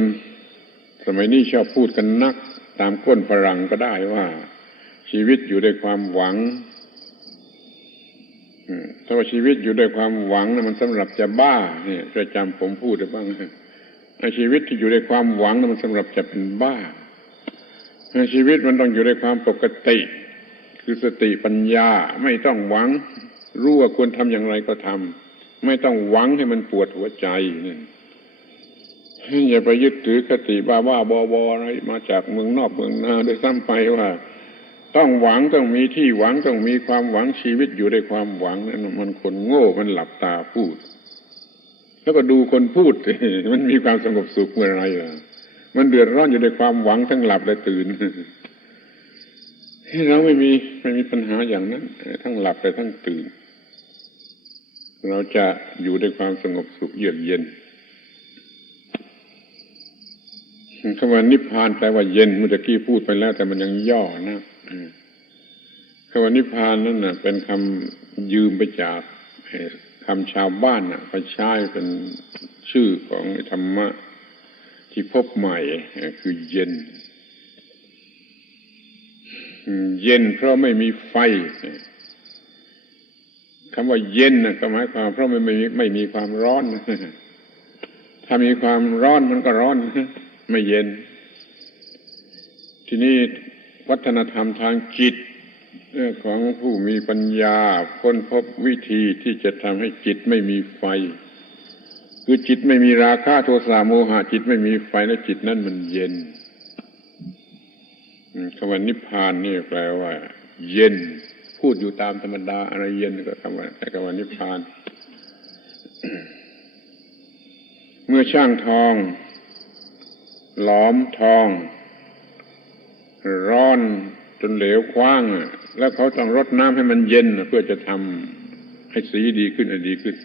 สมัยนี้ชอบพูดกันนักตามก้นฝรั่งก็ได้ว่าชีวิตอยู่ด้วยความหวังถ้าว่าชีวิตอยู่ด้วยความหวังนะมันสำหรับจะบ้าเนี่ยจะจำผมพูดได้บ้างชีวิตที่อยู่ด้วยความหวังนะมันสำหรับจะเป็นบ้าชีวิตมันต้องอยู่ในความปกติคือสติปัญญาไม่ต้องหวังรู้ว่าควรทำอย่างไรก็ทำไม่ต้องหวังให้มันปวดหัวใจนี่อย่าไปยึดถือคติบ้าๆบอๆอะไรมาจากเมืองนอกเมืองนาโดยซ้ำไปว่าต้องหวังต้องมีที่หวังต้องมีความหวังชีวิตอยู่ในความหวังนั่นมันคนโง่มันหลับตาพูดแล้วก็ดูคนพูดมันมีความสงบสุขเมื่อไรล่ะมันเดือดร้อนอยู่ในความหวังทั้งหลับและตื่นเราไม่มีปัญหาอย่างนั้นทั้งหลับและทั้งตื่นเราจะอยู่ในความสงบสุขเยือกเย็นคำว่านิพพานแปลว่าเย็นเมื่อกี้พูดไปแล้วแต่มันยังย่อนะคำว่านิพพานนั่นน่ะเป็นคำยืมไปจากคำชาวบ้านน่ะเขาใช้เป็นชื่อของธรรมะที่พบใหม่คือเย็นเย็นเพราะไม่มีไฟคำว่าเย็นน่ะก็หมายความเพราะไม่มีความร้อนถ้ามีความร้อนมันก็ร้อนไม่เย็นทีนี้วัฒนธรรมทางจิตของผู้มีปัญญาค้นพบวิธีที่จะทำให้จิตไม่มีไฟคือจิตไม่มีราคะโทสะโมหะจิตไม่มีไฟและจิตนั้นมันเย็นคำว่านิพพานนี่แปลว่าเย็นพูดอยู่ตามธรรมดาอะไรเย็นก็คำว่านิพพาน เมื่อช่างทองหลอมทองร้อนจนเหลวคว้างแล้วเขาต้องรดน้ำให้มันเย็นเพื่อจะทำให้สีดีขึ้นให้ดีขึ้น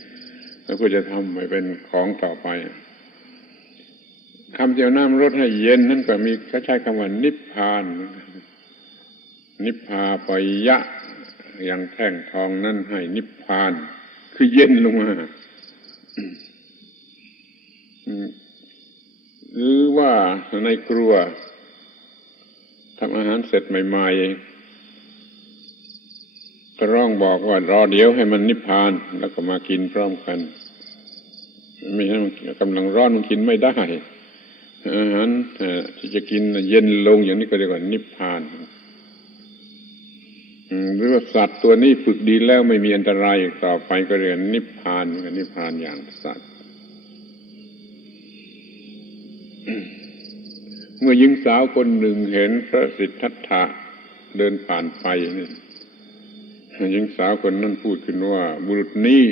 แล้วเพื่อจะทำให้เป็นของต่อไปคำที่เอาน้ำรดให้เย็นนั่นก็มีเขาใช้คำว่านิพพานนิพพาปยะอย่างแท่งทองนั่นให้นิพพานคือเย็นลงมาหรือว่าในครัวทำอาหารเสร็จใหม่ๆก็ร้องบอกว่ารอเดี๋ยวให้มันนิพพานแล้วก็มากินพร้อมกันไม่ให้มันกำลังร้อนมันกินไม่ได้อาหารที่จะกินเย็นลงอย่างนี้ก็เรียกว่านิพพานหรือว่าสัตว์ตัวนี้ฝึกดีแล้วไม่มีอันตรายต่อไปก็เรียกนิพพานนิพพานอย่างสัตว์เมื่อหญิงสาวคนหนึ่งเห็นพระสิทธัตถะเดินผ่านไปหญิงสาวคนนั้นพูดขึ้นว่าบุรุษนี้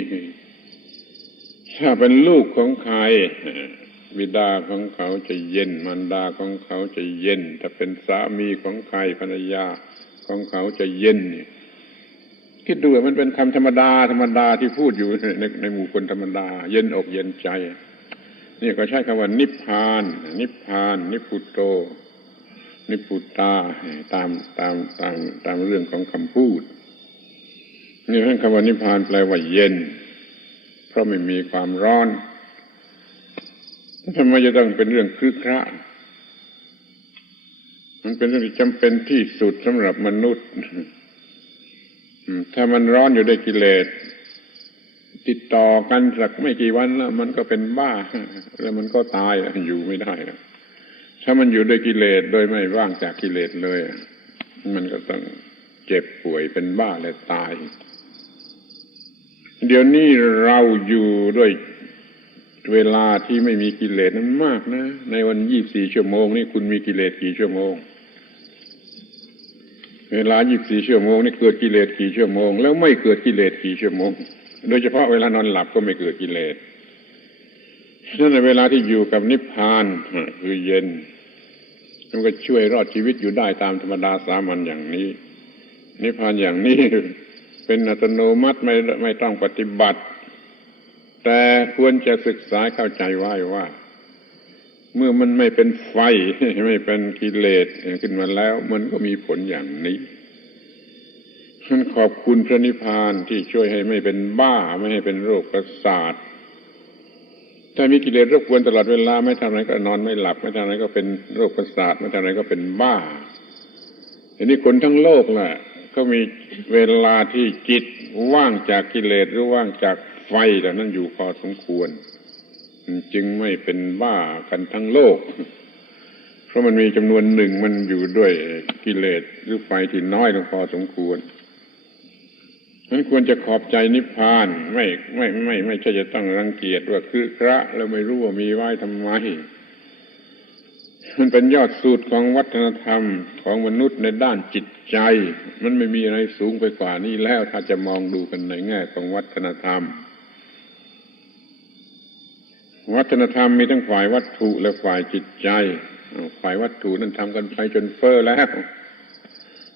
ถ้าเป็นลูกของใครบิดาของเขาจะเย็นมารดาของเขาจะเย็นถ้าเป็นสามีของใครภรรยาของเขาจะเย็นคิดดูมันเป็นคำธรรมดาที่พูดอยู่ในหมู่คนธรรมดาเย็นอกเย็นใจนี่ก็ใช้คำว่านิพพานนิพพานนิพพุโตนิพพุตาตามเรื่องของคำพูดนี่คำว่านิพพานแปลว่าเย็นเพราะไม่มีความร้อนทำไมจะต้องเป็นเรื่องครึกคระมันเป็นเรื่องที่จำเป็นที่สุดสำหรับมนุษย์ถ้ามันร้อนอยู่ด้วยกิเลสติดต่อกันสักไม่กี่วันแล้วมันก็เป็นบ้าแล้วมันก็ตายอยู่ไม่ได้ถ้ามันอยู่ด้วยกิเลสโดยไม่ว่างจากกิเลสเลยมันก็ต้องเจ็บป่วยเป็นบ้าและตายเดี๋ยวนี้เราอยู่ด้วย เวลาที่ไม่มีกิเลสนั้นมากนะในวัน24ชั่วโมงนี่คุณมีกิเลสกี่ชั่วโมงเวลา24ชั่วโมงนี่เกิดกิเลสกี่ชั่วโมงแล้วไม่เกิดกิเลสกี่ชั่วโมงโดยเฉพาะเวลานอนหลับก็ไม่เกิดกิเลสนั่นในเวลาที่อยู่กับนิพพานคือเย็นมันก็ช่วยรอดชีวิตอยู่ได้ตามธรรมดาสามัญอย่างนี้นิพพานอย่างนี้เป็นอัตโนมัติไม่ต้องปฏิบัติแต่ควรจะศึกษาเข้าใจไว้ว่าเมื่อมันไม่เป็นไฟไม่เป็นกิเลสขึ้นมาแล้วมันก็มีผลอย่างนี้ฉันขอบคุณพระนิพพานที่ช่วยให้ไม่เป็นบ้าไม่ให้เป็นโรคประสาทถ้ามีกิเลสรบกวนตลอดเวลาไม่ทำอะไรก็นอนไม่หลับไม่ทำอะไรก็เป็นโรคประสาทไม่ทำอะไรก็เป็นบ้าทีนี้คนทั้งโลกแหละก็มีเวลาที่จิตว่างจากกิเลสหรือว่างจากไฟแต่นั้นอยู่พอสมควรจึงไม่เป็นบ้ากันทั้งโลกเพราะมันมีจำนวนหนึ่งมันอยู่ด้วยกิเลสหรือไฟที่น้อยลงพอสมควรนั้นควรจะขอบใจนิพพานไม่ใช่จะต้องรังเกียจว่าคือพระแล้วไม่รู้ว่ามีไว้ทำไมมันเป็นยอดสูตรของวัฒนธรรมของมนุษย์ในด้านจิตใจมันไม่มีอะไรสูงไปกว่านี้แล้วถ้าจะมองดูกันในแง่ของวัฒนธรรมวัฒนธรรมมีทั้งฝ่ายวัตถุและฝ่ายจิตใจฝ่ายวัตถุนั้นทำกันไปจนเฟ้อแล้ว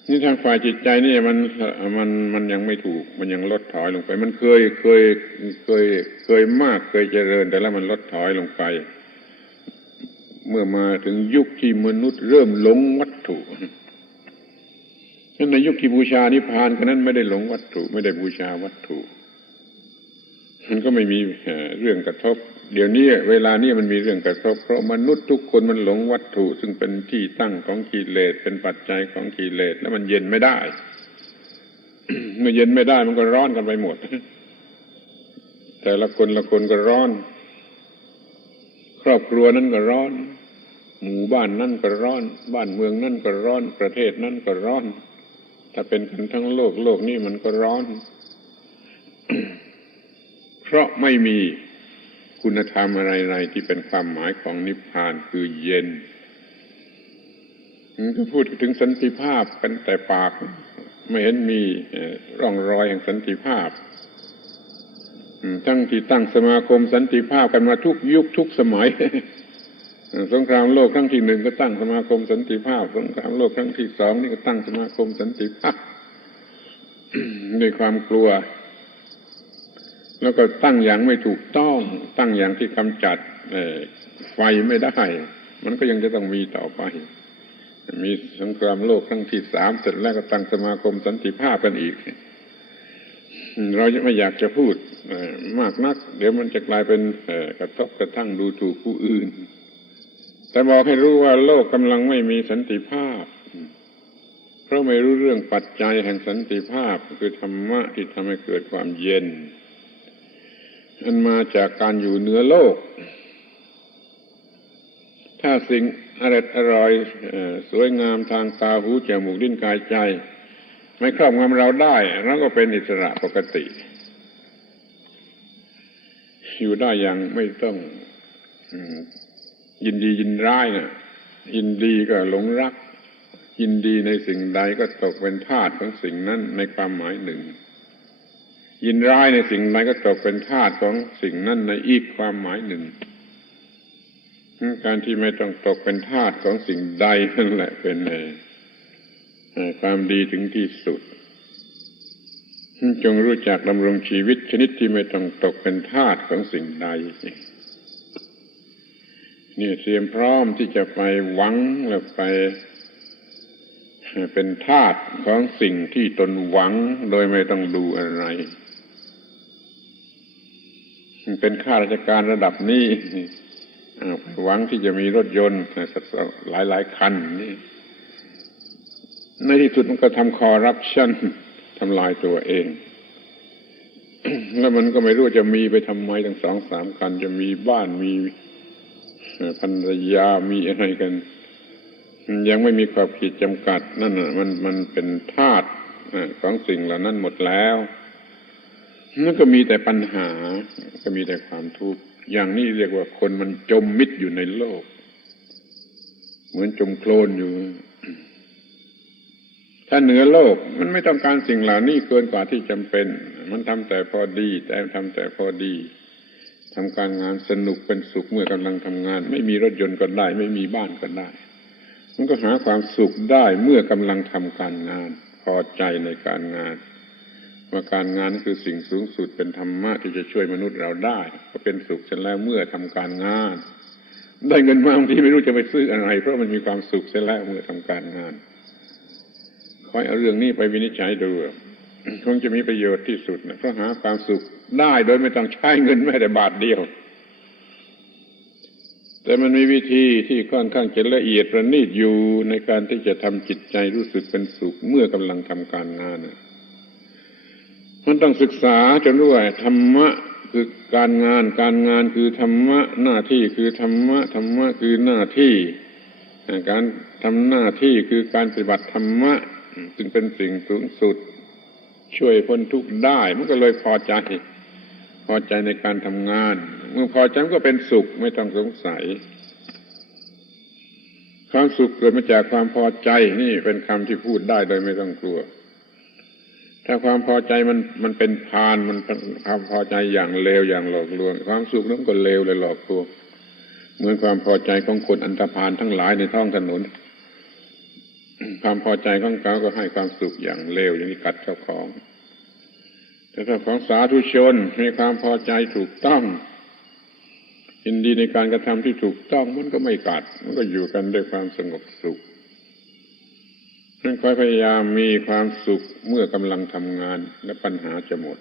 นี่ทางฝ่ายจิตใจนี่มันยังไม่ถูกมันยังลดถอยลงไปมันเคยมากเคยเจริญแต่แล้วมันลดถอยลงไปเมื่อมาถึงยุคที่มนุษย์เริ่มหลงวัตถุในยุคที่บูชานิพพานกันนั้นไม่ได้หลงวัตถุไม่ได้บูชาวัตถุมันก็ไม่มีเรื่องกระทบเดี๋ยวนี้เวลานี้มันมีเรื่องกระทบเพราะมนุษย์ทุกคนมันหลงวัตถุซึ่งเป็นที่ตั้งของกิเลสเป็นปัจจัยของกิเลสแล้วมันเย็นไม่ได้ เมื่อเย็นไม่ได้มันก็ร้อนกันไปหมดแต่ละคนก็ร้อนครอบครัวนั้นก็ร้อนหมู่บ้านนั่นก็ร้อนบ้านเมืองนั่นก็ร้อนประเทศนั่นก็ร้อนถ้าเป็นกันทั้งโลกนี้มันก็ร้อน เพราะไม่มีคุณธรรมอะไรๆที่เป็นความหมายของนิพพานคือเย็นก็พูดถึงสันติภาพกันแต่ปากไม่เห็นมีร่องรอยแห่งสันติภาพทั้งที่ตั้งสมาคมสันติภาพกันมาทุกยุคทุกสมัย สงครามโลกครั้งที่1ก็ตั้งสมาคมสันติภาพสงครามโลกครั้งที่2นี่ก็ตั้งสมาคมสันติภาพ ด้วยความกลัวแล้วก็ตั้งอย่างไม่ถูกต้องตั้งอย่างที่กำจัดไฟไม่ได้มันก็ยังจะต้องมีต่อไปมีสงครามโลกครั้งที่3เสร็จแล้วก็ตั้งสมาคมสันติภาพกันอีกเราไม่อยากจะพูดมากนักเดี๋ยวมันจะกลายเป็นกระทบกระทั่งดูถูกผู้อื่นแต่บอกให้รู้ว่าโลกกำลังไม่มีสันติภาพเพราะไม่รู้เรื่องปัจจัยแห่งสันติภาพคือธรรมะที่ทำให้เกิดความเย็นอันมาจากการอยู่เหนือโลกถ้าสิ่งอร่อยสวยงามทางตาหูจมูกลิ้นกายใจไม่ครอบงำเราได้เราก็เป็นอิสระปกติอยู่ได้อย่างไม่ต้องยินดียินร้ายนะยินดีก็หลงรักยินดีในสิ่งใดก็ตกเป็นทาสของสิ่งนั้นในความหมายหนึ่งยินร้ายในสิ่งใดก็ตกเป็นทาสของสิ่งนั้นในอีกความหมายหนึ่งการที่ไม่ต้องตกเป็นทาสของสิ่งใดนั่นแหละเป็นความดีถึงที่สุดจงรู้จักดำรงชีวิตชนิดที่ไม่ต้องตกเป็นทาสของสิ่งใดนี่เตรียมพร้อมที่จะไปหวังและไปเป็นทาสของสิ่งที่ตนหวังโดยไม่ต้องดูอะไรเป็นข้าราชการระดับนี้หวังที่จะมีรถยนต์หลายคันนี่ในที่สุดมันก็ทำคอร์รัปชันทำลายตัวเอง แล้วมันก็ไม่รู้จะมีไปทำไมทั้ง2-3 คันจะมีบ้านมีภรรยามีอะไรกันยังไม่มีขอบเขตจำกัดนั่นน่ะมันเป็นทาสของสิ่งเหล่านั้นหมดแล้วนั่นก็มีแต่ปัญหาก็มีแต่ความทุกข์ อย่างนี้เรียกว่าคนมันจมมิดอยู่ในโลกเหมือนจมโคลนอยู่ถ้าเหนือโลกมันไม่ต้องการสิ่งเหล่านี้เกินกว่าที่จำเป็นมันทำแต่พอดีแต่ทำแต่พอดีทำการงานสนุกเป็นสุขเมื่อกำลังทำงานไม่มีรถยนต์ก็ได้ไม่มีบ้านก็ได้มันก็หาความสุขได้เมื่อกำลังทำการงานพอใจในการงานว่าการงานคือสิ่งสูงสุดเป็นธรรมะที่จะช่วยมนุษย์เราได้ก็เป็นสุขเสร็จแล้วเมื่อทำการงานได้เงินมาบางทีไม่รู้จะไปซื้ออะไรเพราะมันมีความสุขเสร็จแล้วเมื่อทำการงานคอยเอาเรื่องนี้ไปวินิจฉัยดูคงจะมีประโยชน์ที่สุดนะเพราะหาความสุขได้โดยไม่ต้องใช้เงินแม้แต่บาทเดียวแต่มันมีวิธีที่ค่อนข้างจะละเอียดประณีตอยู่ในการที่จะทำจิตใจรู้สึกเป็นสุขเมื่อกำลังทำการงานมันต้องศึกษาจนรู้ว่าธรรมะคือการงานการงานคือธรรมะหน้าที่คือธรรมะธรรมะคือหน้าที่การทำหน้าที่คือการปฏิบัติธรรมะจึงเป็นสิ่งสูงสุดช่วยพ้นทุกข์ได้มันก็เลยพอใจในการทำงานเมื่อพอใจมันก็เป็นสุขไม่ต้องสงสัยความสุขเกิดมาจากความพอใจนี่เป็นคำที่พูดได้โดยไม่ต้องกลัวถ้าความพอใจมันเป็นพาลมันความพอใจอย่างเลวอย่างหลอกลวงความสุขนั้นก็เลวเลยหลอกลวงเหมือนความพอใจของคนอันธพาลทั้งหลายในท้องถนนความพอใจของเขาก็ให้ความสุขอย่างเลวอย่างนี้กัดเจ้าของแต่ถ้าของสาธุชนมีความพอใจถูกต้องยินดีในการกระทำที่ถูกต้องมันก็ไม่กัดมันก็อยู่กันด้วยความสงบสุขนั่นคอยพยายามมีความสุขเมื่อกำลังทำงานและปัญหาจะหมด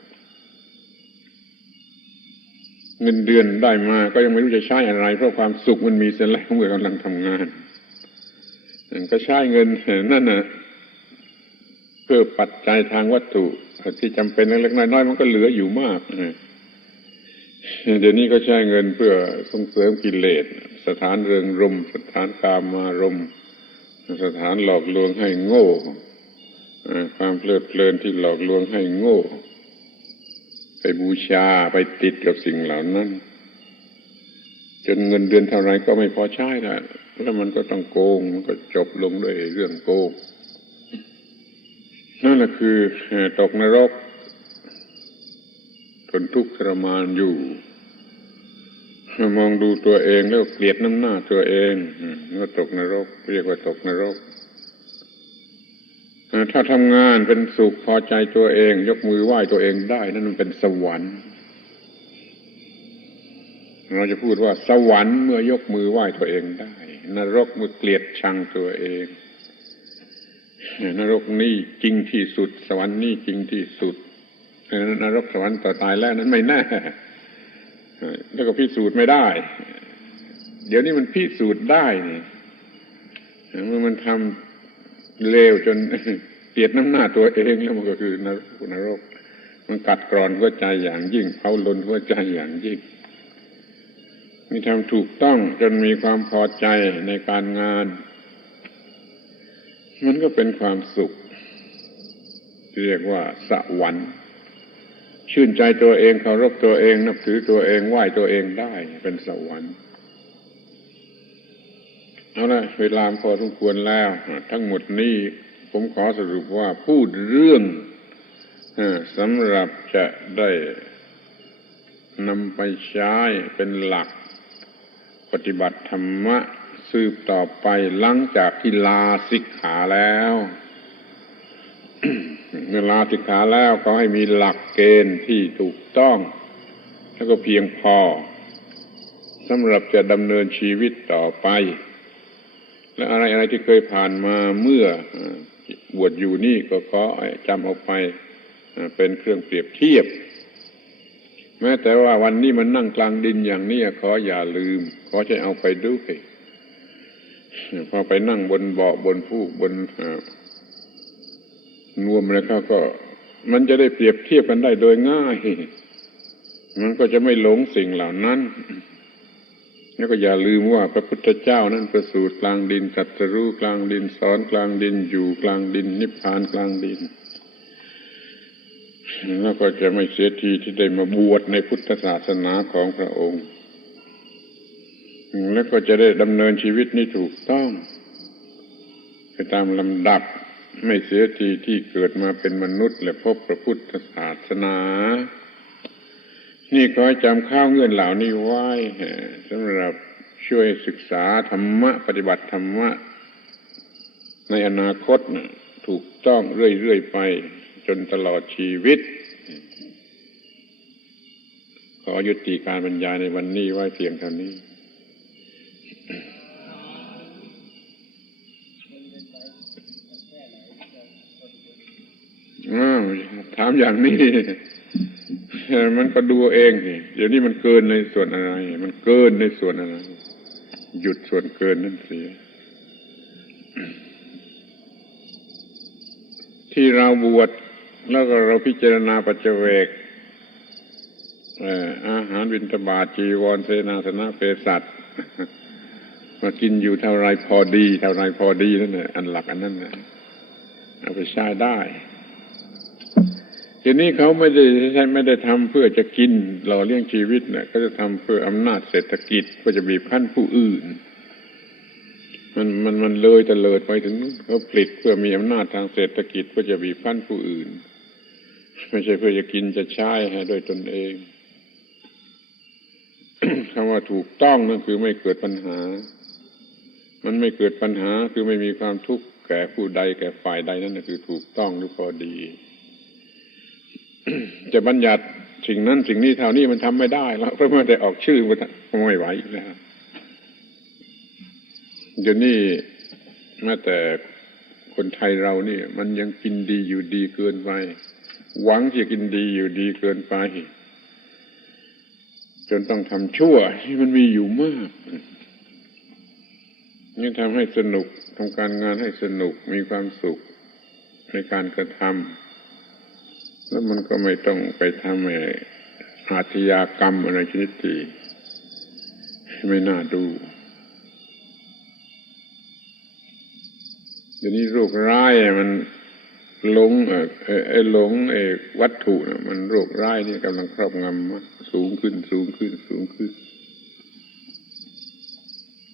เงินเดือนได้มาก็ยังไม่รู้จะใช้อะไรเพราะความสุขมันมีเสียแล้วเมื่อกำลังทำงานก็ใช้เงินนั่นน่ะเพื่อปัจจัยทางวัตถุที่จำเป็นเล็กๆน้อยๆมันก็เหลืออยู่มากเดี๋ยวนี้ก็ใช้เงินเพื่อส่งเสริมกิเลสสถานเริงรมย์สถานกามารมณ์สถานหลอกลวงให้โง่ความเพลิดเพลินที่หลอกลวงให้โง่ไปบูชาไปติดกับสิ่งเหล่านั้นจนเงินเดือนเท่าไรก็ไม่พอใช้แล้วมันก็ต้องโกงมันก็จบลงด้วยเรื่องโกงนั่นแหละคือตกนรกทนทุกข์ทรมานอยู่มองดูตัวเองแล้วเกลียดน้ำหน้าตัวเองก็ตกนรกเรียกว่าตกนรกถ้าทำงานเป็นสุขพอใจตัวเองยกมือไหว้ตัวเองได้นั่นมันเป็นสวรรค์เราจะพูดว่าสวรรค์เมื่อยกมือไหว้ตัวเองได้นรกเมื่อเกลียดชังตัวเองนรกนี่จริงที่สุดสวรรค์นี่จริงที่สุดนรกสวรรค์ต่อตายแล้วนั้นไม่แน่แล้วก็พิสูจน์ไม่ได้เดี๋ยวนี้มันพิสูจน์ได้นี่เมื่อมันทำเลวจนเกลียดน้ำหน้าตัวเองแล้วมันก็คือนรกมันกัดกร่อนหัวใจอย่างยิ่งเผาลนหัวใจอย่างยิ่งมีทำถูกต้องจนมีความพอใจในการงานมันก็เป็นความสุขเรียกว่าสวรรค์ชื่นใจตัวเองเคารพตัวเองนับถือตัวเองไหว้ตัวเองได้เป็นสวรรค์เอาละเวลาพอสมควรแล้วทั้งหมดนี้ผมขอสรุปว่าพูดเรื่องสำหรับจะได้นำไปใช้เป็นหลักปฏิบัติธรรมะสืบต่อไปหลังจากที่ลาสิกขาแล้ว เมื่อลาสิกขาแล้วก็ให้มีหลักเกณฑ์ที่ถูกต้องแล้วก็เพียงพอสำหรับจะดำเนินชีวิตต่อไปและอะไรที่เคยผ่านมาเมื่อบวชอยู่นี่ก็ขอจำเอาไปเป็นเครื่องเปรียบเทียบแม้แต่ว่าวันนี้มันนั่งกลางดินอย่างนี้ขออย่าลืมขอให้เอาไปด้วยพอไปนั่งบนเบาะบนฟูกบนนวมแล้วก็มันจะได้เปรียบเทียบกันได้โดยง่ายมันก็จะไม่หลงสิ่งเหล่านั้นแล้วก็อย่าลืมว่าพระพุทธเจ้านั้นประสูติกลางดินตรัสรู้กลางดินสอนกลางดินอยู่กลางดินนิพพานกลางดินแล้วก็จะไม่เสียทีที่ได้มาบวชในพุทธศาสนาของพระองค์ แล้วก็จะได้ดำเนินชีวิตนี้ถูกต้องไปตามลำดับไม่เสียทีที่เกิดมาเป็นมนุษย์และพบพระพุทธศาสนานี่ขอให้จำข้าวเงื่อนเหล่านี้ไว้สำหรับช่วยศึกษาธรรมะปฏิบัติธรรมะในอนาคตถูกต้องเรื่อยๆไปจนตลอดชีวิตขอยุติการบรรยายในวันนี้ไว้เพียงเท่านี้ถามอย่างนี้มันก็ดูเองสิเดี๋ยวนี้มันเกินในส่วนอะไรมันเกินในส่วนอะไรหยุดส่วนเกินนั่นเสียที่เราบวชแล้วก็เราพิจารณาปัจเจเวกอาหารบิณฑบาตจีวรเสนาสนะเภสัชมากินอยู่เท่าไรพอดีเท่าไรพอดีนั่นแหละอันหลักอันนั้นนะเอาไปใช้ได้ทีนี้เขาไม่ได้ทำเพื่อจะกินหล่อเลี้ยงชีวิตนะก็จะทำเพื่ออำนาจเศรษฐกิจเพื่อจะบีบคั้นผู้อื่นมันเลยแต่เลิดไปถึงเขาผลิตเพื่อมีอำนาจทางเศรษฐกิจเพื่อจะบีบคั้นผู้อื่นไม่ใช่เพื่อจะกินจะใช้ให้โดยตนเอง คำว่าถูกต้องนั่นคือไม่เกิดปัญหามันไม่เกิดปัญหาคือไม่มีความทุกข์แก่ผู้ใดแก่ฝ่ายใดนั่นคือถูกต้องหรือพอดี จะบัญญัติสิ่งนั้นสิ่งนี้เท่านี้มันทำไม่ได้แล้วเพราะมันได้ออกชื่อมันไม่ไหวแล้วเดี๋ยวนี้แม้แต่คนไทยเรานี่มันยังกินดีอยู่ดีเกินไปหวังที่จะกินดีอยู่ดีเกินไปจนต้องทำชั่วที่มันมีอยู่มากนี่ทำให้สนุกทำการงานให้สนุกมีความสุขในการกระทำแล้วมันก็ไม่ต้องไปทำอาชญากรรมอะไรชนิดที่ไม่น่าดูเดี๋ยวนี้โรคร้ายมันหลงวัตถุนะมันโรคร้ายนี่กำลังครอบงำสูงขึ้น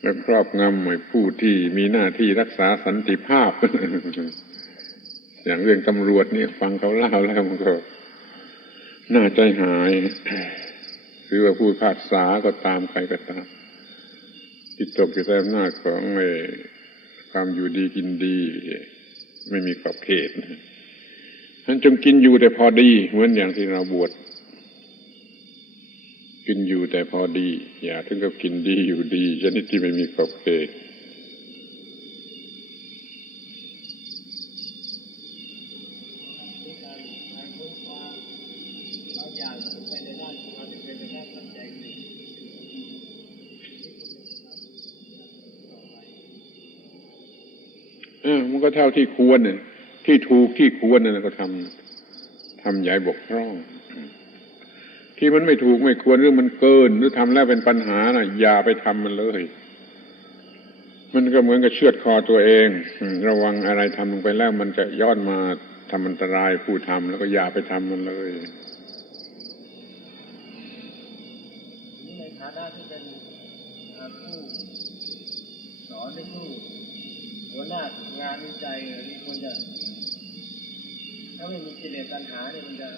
และครอบงำผู้ที่มีหน้าที่รักษาสันติภาพ อย่างเรื่องตำรวจนี่ฟังเขาเล่าแล้วมันก็น่าใจหายหรือว่าผู้พิพากษาก็ตามใครก็ตามที่ตกอยู่ใต้อำนาจของความอยู่ดีกินดีไม่มีขอบเขตท่านจงกินอยู่แต่พอดีเหมือนอย่างที่เราบวชกินอยู่แต่พอดีอย่าถึงกับกินดีอยู่ดีชนิดที่ไม่มีขอบเขตมันก็เท่าที่ควรเนี่ยที่ถูกที่ควรนั่นก็ทำใหญ่บกพร่องที่มันไม่ถูกไม่ควรหรือมันเกินหรือทำแล้วเป็นปัญหาน่ะอย่าไปทำมันเลยมันก็เหมือนกับเชือดคอตัวเองระวังอะไรทำลงไปแล้วมันจะย้อนมาทำอันตรายผู้ทำแล้วก็อย่าไปทำมันเลยในฐานะที่เป็นผู้สอนในผู้หัวหน้างานวิจัยนี่ควรจะถ้าไม่มีกิเลสตัณหาเนี่ยมันจะ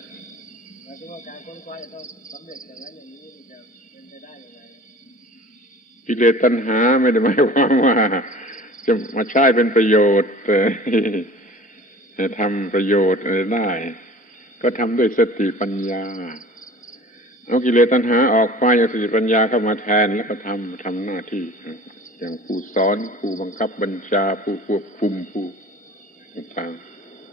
หมายถึงว่าการค้นคว้าจะต้องสำเร็จอย่างนั้นอย่างนี้มันจะเป็นไปได้ยังไงกิเลสตัณหาไม่ได้หมายความว่าจะมาใช้เป็นประโยชน์ทำประโยชน์อะไรได้ก็ทำด้วยสติปัญญาเอากิเลสตัณหาออกไปเอาสติปัญญาเข้ามาแทนแล้วก็ทำหน้าที่อย่างผู้สอนผู้บังคับบัญชาผู้ควบคุมผู้ต่าง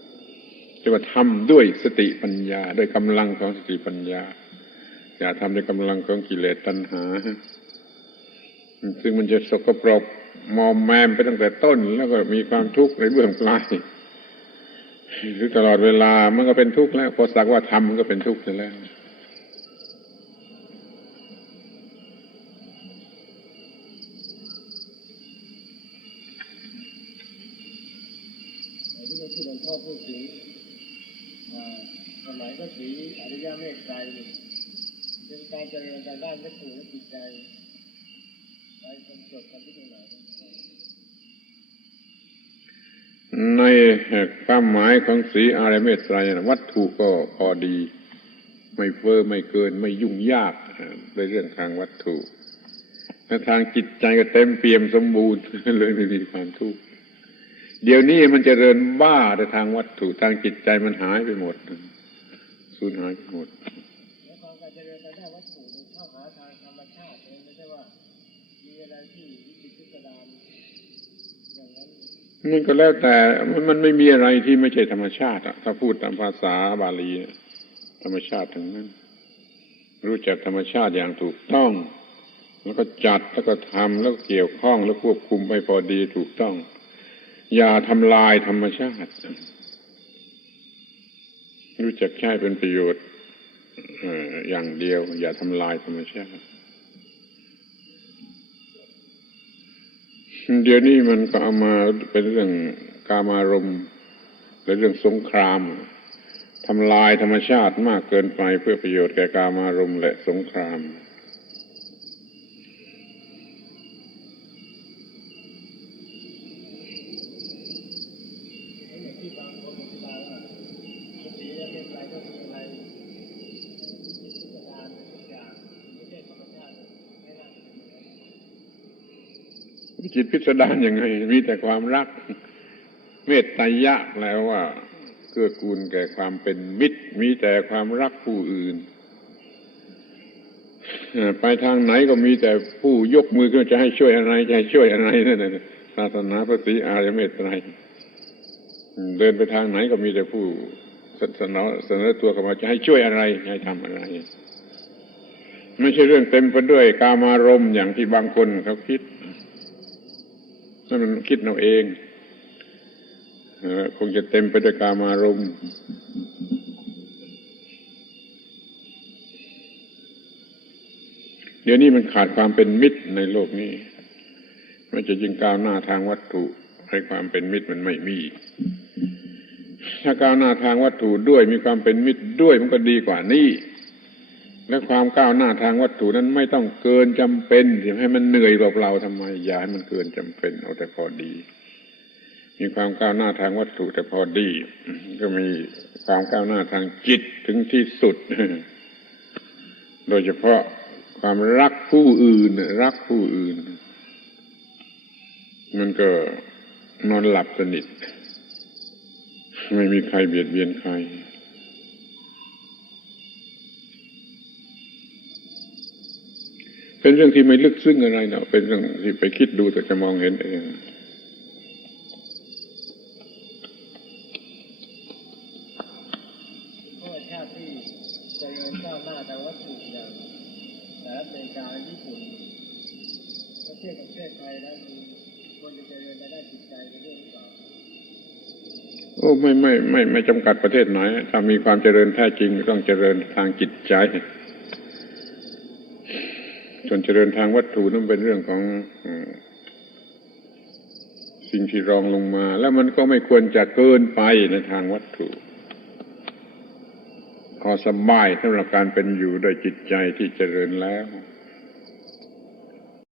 ๆจะว่าทำด้วยสติปัญญาด้วยกำลังของสติปัญญาอย่าทำด้วยกำลังของกิเลสตัณหาซึ่งมันจะสกปรกมอมแมมไปตั้งแต่ต้นแล้วก็มีความทุกข์ในเบื้องปลายหรือตลอดเวลามันก็เป็นทุกข์แล้วพอสักว่าทำมันก็เป็นทุกข์แล้วที่หลวงพ่อพูดถึงสมัยก็ถืออริยเมตไตรเป็นการเจริญทางด้านวัตถุและจิตใจ บรรจบกันที่ตรงไหนในความหมายของสีอริยเมตไตรวัตถุก็พอดีไม่เฟ้อไม่เกินไม่ยุ่งยากในเรื่องทางวัตถุและทางจิตใจก็เต็มเปี่ยมสมบูรณ์ เลยไม่มีความทุกข์เดี๋ยวนี้มันเจริญบ้าในทางวัตถุทางจิตใจมันหายไปหมดสูญหายไปหมดแล้วความการเจริญไปได้วัตถุเข้าหาทางธรรมชาติไม่ใช่ว่ามีอะไรที่วิจิตรพิสดารอย่างนั้นมันก็แล้วแต่มันไม่มีอะไรที่ไม่ใช่ธรรมชาติถ้าพูดตามภาษาบาลีธรรมชาติทั้งนั้นรู้จักธรรมชาติอย่างถูกต้องแล้วก็จัดแล้วก็ทำแล้วเกี่ยวข้องแล้วควบคุมไปพอดีถูกต้องอย่าทำลายธรรมชาติรู้จักใช้เป็นประโยชน์อย่างเดียวอย่าทำลายธรรมชาติเดี๋ยวนี้มันก็เอามาเป็นเรื่องกามารมณ์และเรื่องสงครามทำลายธรรมชาติมากเกินไปเพื่อประโยชน์แก่กามารมณ์และสงครามวิจิตรพิสดารยังไงมีแต่ความรักเมตตายะแปลว่าเกื้อกูลแก่ความเป็นมิตรมีแต่ความรักผู้อื่นไปทางไหนก็มีแต่ผู้ยกมือขึ้นจะให้ช่วยอะไรจะให้ช่วยอะไรนั่นน่ะศาสนาพระศรีอริยเมตไตรเดินไปทางไหนก็มีแต่ผู้เสนอตัวเข้ามาจะให้ช่วยอะไรให้ทำอะไรไม่ใช่เรื่องเต็มไปด้วยกามารมณ์อย่างที่บางคนเขาคิดนั่นมันคิดเอาเองคงจะเต็มไปด้วยกามารมณ์เดี๋ยวนี้มันขาดความเป็นมิตรในโลกนี้มันจะยิ่งก้าวหน้าทางวัตถุให้ความเป็นมิตรมันไม่มีถ้าก้าวหน้าทางวัตถุด้วยมีความเป็นมิตรด้วยมันก็ดีกว่านี้และความก้าวหน้าทางวัตถุนั้นไม่ต้องเกินจำเป็นที่ให้มันเหนื่อยเปล่าๆทำไมอย่าให้มันเกินจำเป็นเอาแต่พอดีมีความก้าวหน้าทางวัตถุแต่พอดีก็มีความก้าวหน้าทางจิตถึงที่สุดโดยเฉพาะความรักผู้อื่นรักผู้อื่นมันก็นอนหลับสนิทไม่มีใครเบียดเบียนใครเป็นเรื่องที่ไม่ลึกซึ้งอะไรเนาะเป็นเรื่องที่ไปคิดดูแต่จะมองเห็นเองเพราะชาติที่เจริญก้าวหน้าทางวัตถุอย่างสหรัฐอเมริกาญี่ปุ่นประเทศกับประเทศไทยแล้วมีคนจะเจริญในด้านจิตใจไปด้วยหรือเปล่าโอ้ไม่จำกัดประเทศไหนถ้ามีความเจริญแท้จริงต้องเจริญทางจิตใจส่วนเจริญทางวัตถุนั้นเป็นเรื่องของสิ่งที่รองลงมาแล้วมันก็ไม่ควรจะเกินไปในทางวัตถุพอสบายสำหรับการเป็นอยู่โดยจิตใจที่เจริญแล้ว